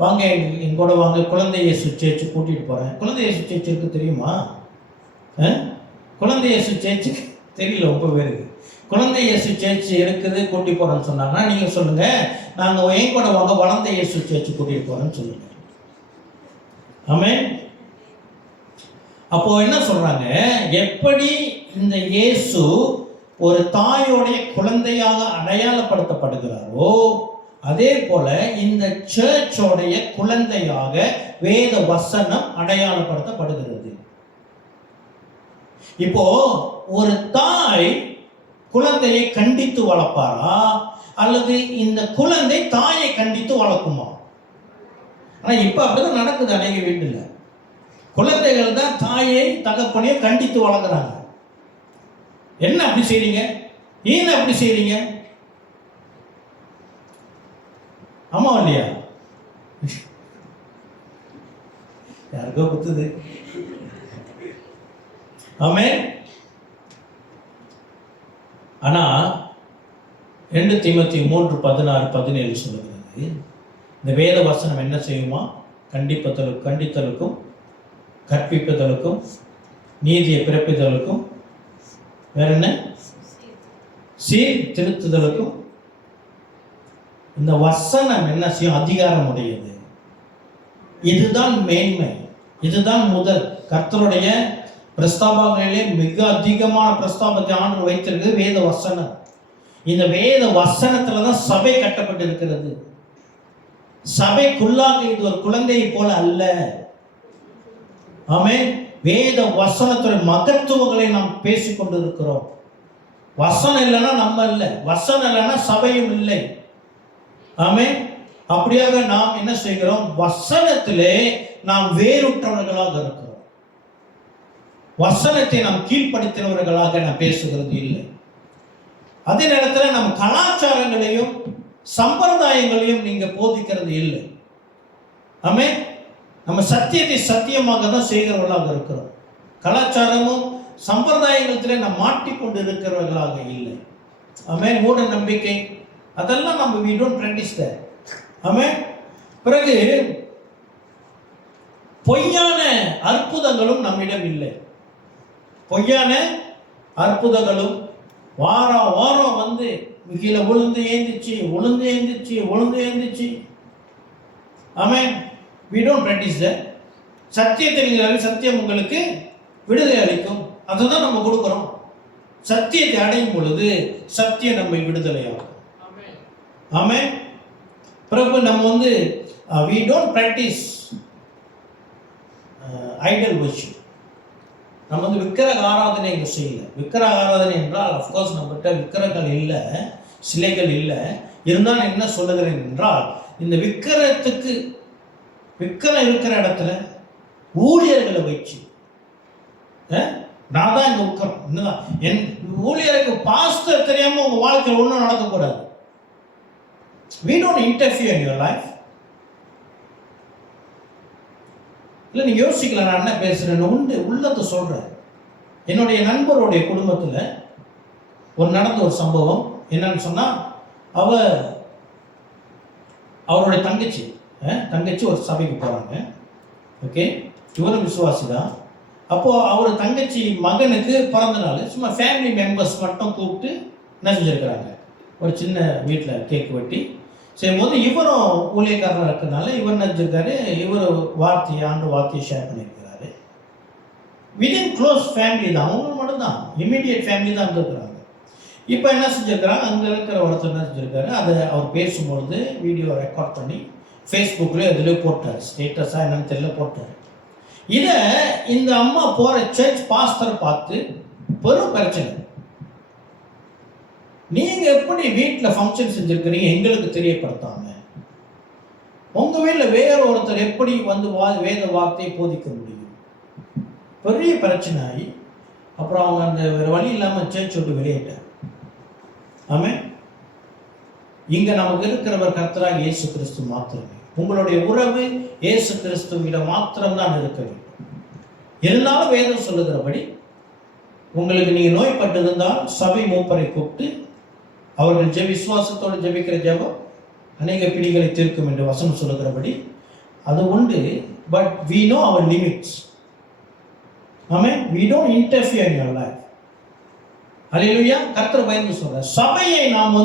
வாங்க எங்கூட வாங்க, குழந்தை இயேசு சேர்ச்சு கூட்டிட்டு போறேன். குழந்தை இயேசு சேர்ச்சு இருக்கு தெரியுமா? குழந்தை இயேசு சேர்ச்சுக்கு தெரியல ரொம்ப பேருக்கு. குழந்தை இயேசு சேர்ச்சு இருக்குது கூட்டி போறேன்னு சொன்னாங்கன்னா நீங்க சொல்லுங்க, நாங்க என் கூட வாங்க வளர்ந்த இயேசு சேர்ச்சு கூட்டிட்டு போறேன்னு சொல்லுங்க. ஆமென். அப்போ என்ன சொல்றாங்க, எப்படி இந்த இயேசு ஒரு தாயோடைய குழந்தையாக அடையாளப்படுத்தப்படுகிறாரோ அதே போல இந்த சர்ச்சோடைய குழந்தையாக வேத வசனம் அடையாளப்படுத்தப்படுகிறது. இப்போ ஒரு தாய் குழந்தையை கண்டித்து வளர்ப்பாரா அல்லது இந்த குழந்தை தாயை கண்டித்து வளர்க்குமா? ஆனா இப்ப அப்படிதான் நடக்குது அநேக வீட்டுல. குழந்தைகள் தான் தாயை தகப்பனையும் கண்டித்து வளர்க்குறாங்க. என்ன அப்படி செய்றீங்க, ஏன் அப்படி செய்றீங்க? ஆமா இல்லையா? யாருக்கோ குத்துது. ஆமென். ஆனா 2 தீமோத்தேயு 3:16-17 சொல்லுகிறது, இந்த வேத வசனம் என்ன செய்யுமா? கண்டித்தலுக்கும் கற்பிப்பதற்கும் நீதியை பிறப்பித்தலுக்கும் வேற என்ன சீர்திருத்துதலுக்கும் இந்த வசனம் என்ன செய்யும்? அதிகாரம் உடையது. இதுதான் மேன்மை, இதுதான் முதல். கர்த்தருடைய பிரஸ்தாபங்களிலே மிக அதிகமான பிரஸ்தாபத்தை ஆண்டு வைத்திருக்கு வேத வசனம். இந்த வேத வசனத்துல தான் சபை கட்டப்பட்டு இருக்கிறது. சபைக்குள்ளாக இது ஒரு குழந்தையை போல அல்ல. ஆமென். வேத வசனத்துடைய மகத்துவங்களை நாம் பேசிக்கொண்டு இருக்கிறோம். வசனம் இல்லைன்னா நம்ம இல்லை, வசனம் இல்லைன்னா சபையும் இல்லை. ஆமென். அப்படியாக நாம் என்ன செய்கிறோம்? வசனத்திலே நாம் வேறுற்றவர்களாக இருக்கிறோம். வசனத்தை நாம் கீழ்ப்படுத்தினவர்களாக நாம் பேசுகிறது இல்லை. அதே நேரத்தில் நம் கலாச்சாரங்களையும் சம்பிரதாயங்களையும் நீங்க போதிக்கிறது இல்லை. ஆமென். நம்ம சத்தியத்தை சத்தியமாக தான் செய்கிறவர்களாக இருக்கிறோம். கலாச்சாரமும் சம்பிரதாயங்களத்திலே நாம் மாட்டிக்கொண்டு இருக்கிறவர்களாக இல்லை. ஆமென். மூட நம்பிக்கை அதெல்லாம் நம்ம we don't practice that. ஆமென். பிறகு பொய்யான அற்புதங்களும் நம்மிடம் இல்லை. பொய்யான அற்புதங்களும் வாரம் வந்து கீழே விழுந்து ஏந்திச்சு. ஆமென். we don't practice that. சத்தியத்தை நீங்கள் சத்தியம் உங்களுக்கு விடுதலை அளிக்கும், அதுதான் நம்ம கொடுக்கிறோம். சத்தியத்தை அடையும் பொழுது சத்தியம் நம்மை விடுதலையாகும். ஆமென். பிறகு நம்ம வந்து we don't practice idol worship. நம்ம வந்து விக்கிரக ஆராதனை இங்கே செய்யல. விக்கிரக ஆராதனை என்றால் அஃப்கோர்ஸ் நம்மகிட்ட விக்கிரகங்கள் இல்லை, சிலைகள் இல்லை. இருந்தாலும் என்ன சொல்லுகிறேன் என்றால், இந்த விக்கிரம் இருக்கிற இடத்துல ஊழியர்களை வச்சு நான் தான் இங்க விக்கிரம் என்னதான் என் ஊழியருக்கு பாஸ்டர் தெரியாம உங்க வாழ்க்கையில் ஒன்றும் நடக்கக்கூடாது. We don't interfere in your life. இல்லை நீங்க யோசிக்கலாம் நான் என்ன பேசுறேன்னு. உள்ளத்தை சொல்றேன். என்னுடைய நண்பருடைய குடும்பத்தில் நடந்த ஒரு சம்பவம் என்னன்னு சொன்னா, அவருடைய தங்கச்சி ஒரு சபைக்கு போறாங்க. ஓகே, இவரும் விசுவாசி தான். அப்போ அவர் தங்கச்சி மகனுக்கு பிறந்த நாள் சும்மா ஃபேமிலி மெம்பர்ஸ் மட்டும் கூப்பிட்டு என்ன செஞ்சிருக்கிறாங்க, ஒரு சின்ன வீட்டில் கேக் வெட்டி செய்யும்போது இவரும் ஊழியக்காரராக இருக்கிறதுனால இவர் நினைச்சிருக்காரு, இவர் ஆண்டு வார்த்தையை ஷேர் பண்ணியிருக்கிறாரு. விதின் க்ளோஸ் ஃபேமிலி தான், அவங்க மட்டும்தான் இம்மிடியட் ஃபேமிலி தான் இருந்திருக்கிறாங்க. இப்போ என்ன செஞ்சுருக்கிறாங்க, அங்கே இருக்கிற ஒருத்தர் என்ன செஞ்சுருக்காரு, அதை அவர் பேசும்பொழுது வீடியோ ரெக்கார்ட் பண்ணி ஃபேஸ்புக்கில் இதில் போட்டார். ஸ்டேட்டஸாக என்னன்னு தெரியல, போட்டார். இதை இந்த அம்மா போகிற சர்ச் பாஸ்டர் பார்த்து பெரும் பிரச்சனை. நீங்கள் எப்படி வீட்டில் ஃபங்க்ஷன் செஞ்சுருக்கிறீங்க எங்களுக்கு தெரியப்படுத்தாங்க, உங்கள் வீட்டில் வேற ஒருத்தர் எப்படி வந்து வேத வார்த்தையை போதிக்க முடியும்? பெரிய பிரச்சனை ஆகி அப்புறம் அவங்க அந்த வேறு வழி இல்லாமல் சர்ச் விட்டு வெளியேட்டார். ஆமென். இங்கே நமக்கு இருக்கிறவர் கர்த்தராக இயேசு கிறிஸ்து மாத்திரமே. உங்களுடைய உறவு இயேசு கிறிஸ்துவிடம் மாத்திரம்தான் இருக்க வேண்டும். இருந்தாலும் வேதம் சொல்லுகிறபடி உங்களுக்கு நீங்கள் நோய்பட்டிருந்தால் சபை மூப்பரை கூப்பிட்டு அவர்கள் விசுவாசத்தோடு ஜெபிக்கிற ஜெபம் அநேக பிடிகளை தீர்க்கும் என்று வசனம் சொல்லுகிறபடி அது உண்டு. But we know our limits. Amen. We don't interfere in your life. ஹல்லேலூயா. கர்த்தர் பயந்து சொல்ற சபையை நாம்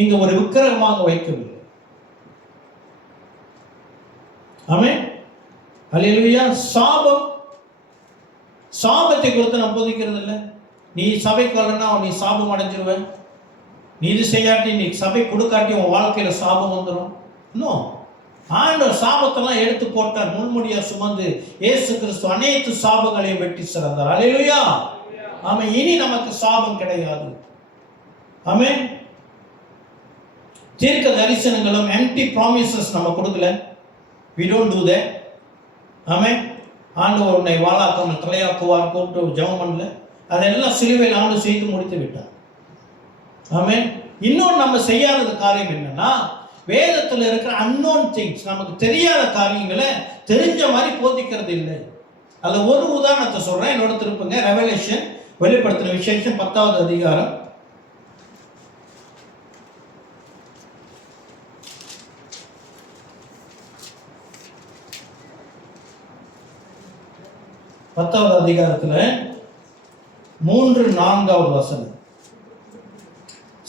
இங்க ஒரு விக்கிரகமாக வைக்கவில்லை. ஆமென். ஹல்லேலூயா. சாபத்தை குறித்து நாம் போதிக்கிறது இல்லை. நீ சபைக்கு வரலன்னா நீ சாபம் அடைஞ்சிருவ, நீ இது செய்யாட்டி, நீ சபை கொடுக்காட்டி உன் வாழ்க்கையில சாபம் வந்துடும். இன்னும் ஆண்டவர் சாபத்தெல்லாம் எடுத்து போட்டார், முன்முடியா சுமந்து இயேசு கிறிஸ்து அனைத்து சாபங்களையும் வெட்டி சிறந்தார். ஹல்லேலூயா. ஆமென். இனி நமக்கு சாபம் கிடையாது. ஆமென். தீர்க்க தரிசனங்களும் எம்டி ப்ராமிசஸ் நம்ம கொடுக்கல. we don't do that. ஆமென். ஆண்டவர் உன்னை வாளாக்காமல் தலையாக்குவார் கூப்பிட்டு ஜெபம் பண்ணல, அதெல்லாம் சிலுவையில் ஆண்டு செய்து முடித்து விட்டார். ஆமென். இன்னொன்று நம்ம செய்யாத காரியம் என்னன்னா, வேதத்தில் இருக்கிற unknown things, நமக்கு தெரியாத காரியங்களை தெரிஞ்ச மாதிரி போதிக்கிறது இல்லை. அதில் ஒரு உதாரணத்தை சொல்றேன், என்னோட திருப்புங்க. ரெவலேஷன், வெளிப்படுத்தின விசேஷம் 10வது அதிகாரம் 10வது அதிகாரத்தில் 3-4வது வசனம்.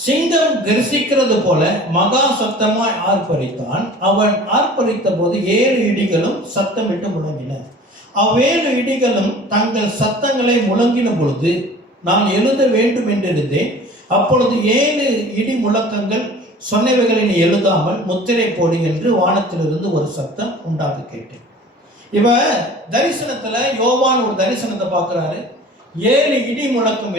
சிங்கம் கர்சிக்கிறது போல மகா சத்தமாய் ஆர்ப்பரித்தான். அவன் ஆர்ப்பரித்த போது 7 இடிகளும் சத்தமிட்டு முழங்கின. அவ்வேழு இடிகளும் தங்கள் சத்தங்களை முழங்கின பொழுது நான் எழுத வேண்டும் என்றிருந்தேன். அப்பொழுது 7 இடி முழக்கங்கள் சொன்னவைகளை நீ எழுதாமல் முத்திரை போடு என்று வானத்திலிருந்து ஒரு சத்தம் உண்டாக கேட்டேன். இவ தரிசனத்துல யோவான் ஒரு தரிசனத்தை பார்க்கிறாரு. 7 இடி முழக்கம்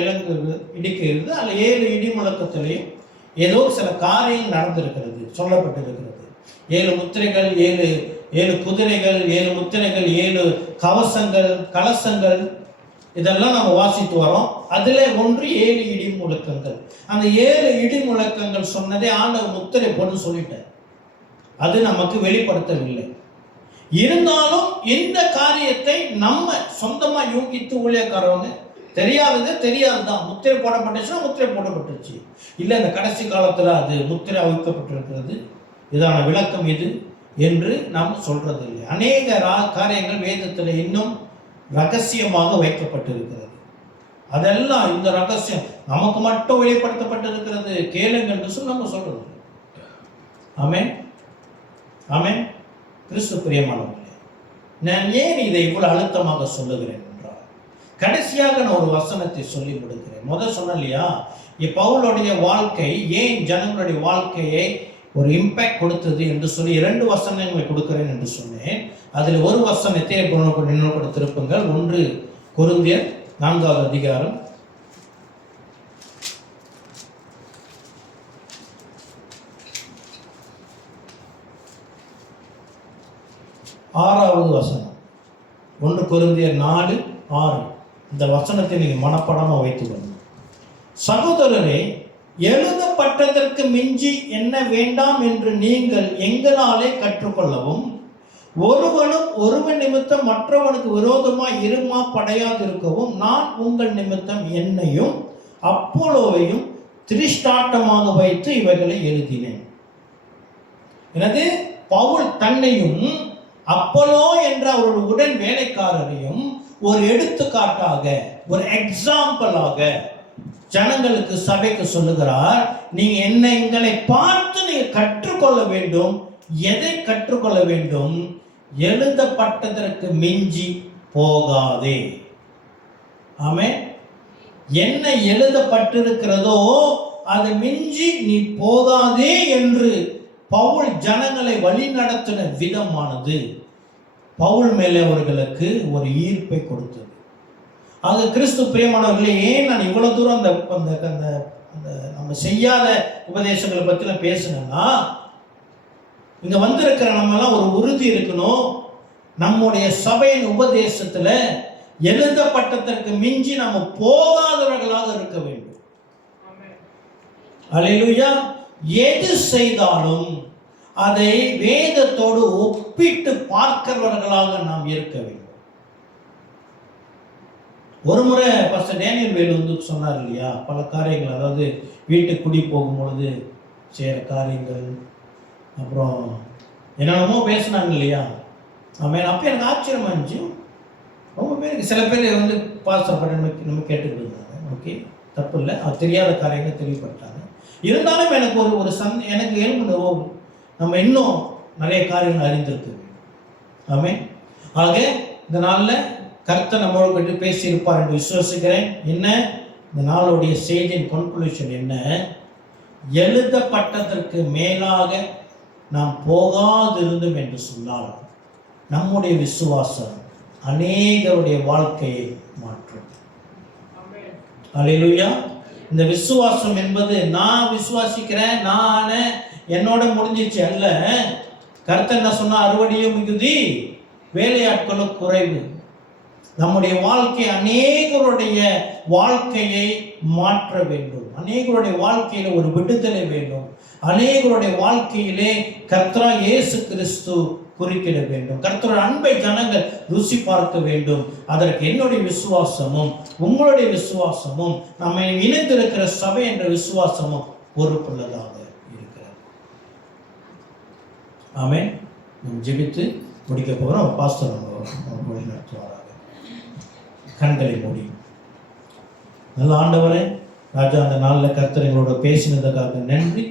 இடிக்கிறது. அதில் 7 இடி முழக்கத்திலையும் ஏதோ சில காரியம் நடந்திருக்கிறது, சொல்லப்பட்டிருக்கிறது. 7 முத்திரைகள், 7 குதிரைகள், 7 முத்திரைகள், 7 கவசங்கள், கலசங்கள், இதெல்லாம் நம்ம வாசித்து வரோம். அதுல ஒன்று 7 இடி முழக்கங்கள். அந்த 7 இடி முழக்கங்கள் சொன்னதே ஆண்டவர் முத்திரை போட்டு சொல்லிட்டார். அது நமக்கு வெளிப்படுத்தவில்லை. இருந்தாலும் இந்த காரியத்தை நம்ம சொந்தமா யூகித்து ஊழியக்காரவங்க தெரியாதுதான். முத்திரை போடப்பட்டுச்சுன்னா முத்திரை போடப்பட்டுச்சு, இல்லை இந்த கடைசி காலத்துல அது முத்திரை அவிழ்க்கப்பட்டிருக்கிறது, இதான விளக்கம் இது என்று நாம் சொல்றது இல்லை. அநேக காரியங்கள் வேதத்தில் இன்னும் ரகசியமாக வைக்கப்பட்டிருக்கிறது. அதெல்லாம் இந்த ரகசியம் நமக்கு மட்டும் வெளிப்படுத்தப்பட்டிருக்கிறது, கேளுங்கள் என்று சொல்லி நம்ம சொல்றது. ஆமென். ஆமென். கிறிஸ்து பிரியமானவர்களே, நான் ஏன் இதை இவ்வளவு அழுத்தமாக சொல்லுகிறேன் என்றால், கடைசியாக நான் ஒரு வசனத்தை சொல்லி முடிக்கிறேன். முதல் சொன்னேன் இல்லையா, பவுலுடைய வாழ்க்கை ஏன் ஜனங்களுடைய வாழ்க்கையை ஒரு இம்பேக்ட் கொடுத்தது என்று சொல்லி 2 வசனங்களை கொடுக்கிறேன் என்று சொன்னேன். அதில் ஒரு வசனத்தை நினைவுபடுத்திருப்புங்கள். 1 கொரிந்தியர் 4வது அதிகாரம் 6வது வசனம். 1 கொரிந்தியர் 4:6. இந்த வசனத்தை நீங்கள் மனப்பாடமாக வைத்துக் கொள்ளுங்கள். சகோதரரே, எழுதப்பட்டதற்கு மிஞ்சி என்ன வேண்டாம் என்று நீங்கள் எங்களாலே கற்றுக்கொள்ளவும், ஒருவனும் ஒருவன் நிமித்தம் மற்றவனுக்கு விரோதமாய் இருமா படையாதிருக்கவும் நான் உங்கள் நிமித்தம் என்னையும் அப்போலோவையும் திரிஷ்டாட்டமாக வைத்து இவைகளை எழுதினேன். எனது பவுல் தன்னையும் அப்போலோ என்ற அவருடைய உடன் வேலைக்காரரையும் ஒரு எடுத்துக்காட்டாக, ஒரு எக்ஸாம்பிளாக ஜனங்களுக்கு, சபைக்கு சொல்லுகிறார். நீங்க எங்களை பார்த்து நீங்க கற்றுக்கொள்ள வேண்டும். எதை கற்றுக்கொள்ள வேண்டும்? எழுதப்பட்டதற்கு மிஞ்சி போகாதே. ஆமென். என்ன எழுதப்பட்டிருக்கிறதோ அது மிஞ்சி நீ போகாதே என்று பவுல் ஜனங்களை வழி நடத்தின விதமானது பவுல் மேலே அவர்களுக்கு ஒரு ஈர்ப்பை கொடுத்தது. ஆக கிறிஸ்து பிரியமானவர்களே, ஏன் நான் இவ்வளவு தூரம் அந்த நம்ம செய்யாத உபதேசங்களை பற்றி நான் பேசுனேன்னா, இங்க வந்திருக்கிற நம்மலாம் ஒரு உறுதி இருக்கணும். நம்முடைய சபையின் உபதேசத்துல எழுதப்பட்டதற்கு மிஞ்சி நம்ம போகாதவர்களாக இருக்க வேண்டும். அல்லேலூயா. எது செய்தாலும் அதை வேதத்தோடு ஒப்பிட்டு பார்க்கிறவர்களாக நாம் இருக்க வேண்டும். ஒரு முறை பாஸ்டர் டேனியல் வேலு வந்து சொன்னார் இல்லையா, பல காரியங்கள், அதாவது வீட்டுக்கு குடி போகும்பொழுது செய்கிற காரியங்கள், அப்புறம் என்னென்னமோ பேசினாங்க இல்லையா. ஆமாம், அப்போ எனக்கு ஆச்சரியமா இருந்துச்சு. ரொம்ப பேருக்கு, சில பேர் வந்து பாஸ்டர் பண்ண நம்ம கேட்டுக்கிட்டு இருந்தாங்க. ஓகே, தப்பு இல்லை, அது தெரியாத காரியங்கள் தெரியப்பட்டாங்க. இருந்தாலும் எனக்கு எனக்கு எழுப்புனோ நம்ம இன்னும் நிறைய காரியங்கள் அறிந்திருக்கு. ஆமாம். ஆக இந்த நாளில் கர்த்தர் நம்மளோட பற்றி பேசியிருப்பார் என்று விசுவாசிக்கிறேன். என்ன இந்த நாளுடைய செய்தியின் கன்க்ளூஷன் என்ன? எழுதப்பட்டதற்கு மேலாக நாம் போகாதிருந்தோம் என்று சொன்னால் நம்முடைய விசுவாசம் அநேகருடைய வாழ்க்கையை மாற்றும். அல்லேலூயா. இந்த விசுவாசம் என்பது நான் விசுவாசிக்கிறேன், நான் என்னோட முடிஞ்சிச்சு அல்ல. கர்த்தர் என்ன சொன்னா, அறுவடையும் மிகுதி வேலையாட்களும் குறைவு. நம்முடைய வாழ்க்கை அநேகருடைய வாழ்க்கையை மாற்ற வேண்டும். அநேகருடைய வாழ்க்கையில ஒரு விடுதலை வேண்டும். அநேகருடைய வாழ்க்கையிலே கர்த்தராகிய இயேசு கிறிஸ்து குறிக்கிட வேண்டும். கர்த்தருடைய அன்பை ஜனங்கள் ருசி பார்க்க வேண்டும். அதற்கு என்னுடைய விசுவாசமும் உங்களுடைய விசுவாசமும் நம்ம இணைந்திருக்கிற சபை என்ற விசுவாசமும் பொறுப்புள்ளதாக இருக்கிறது. ஆமென். நாம் ஜெபித்து முடிக்க போகிறோம். பாஸ்டர் வழி நடத்துவாராக. கண்களை மூடி. நல்ல ஆண்டவரே ராஜா, அந்த நாளில் கர்த்தர் எங்களோட பேசினதுக்காக நன்றி.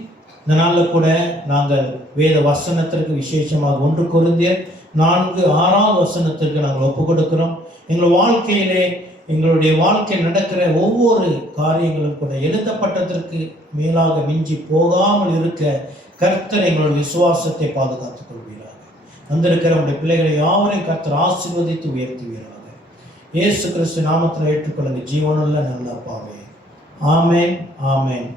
இந்த நாளில் கூட நாங்கள் வேத வசனத்திற்கு விசேஷமாக 1 கொரிந்தியர் 4:6 வசனத்திற்கு நாங்கள் ஒப்பு கொடுக்கிறோம். எங்கள் வாழ்க்கையிலே, எங்களுடைய வாழ்க்கையில் நடக்கிற ஒவ்வொரு காரியங்களும் கூட எழுதப்பட்டதற்கு மேலாக மிஞ்சி போகாமல் இருக்க கர்த்தர் எங்களுடைய விசுவாசத்தை பாதுகாத்துக் கொள்வீராக. வந்திருக்கிற நம்முடைய பிள்ளைகளை யாவரையும் கர்த்தர் ஆசீர்வதித்து உயர்த்துவீராக. இயேசு கிறிஸ்து நாமத்தில் ஏற்றுக்கொள்ளுங்க ஜீவனுள்ள நல்ல அப்பாவே. ஆமென், ஆமென்.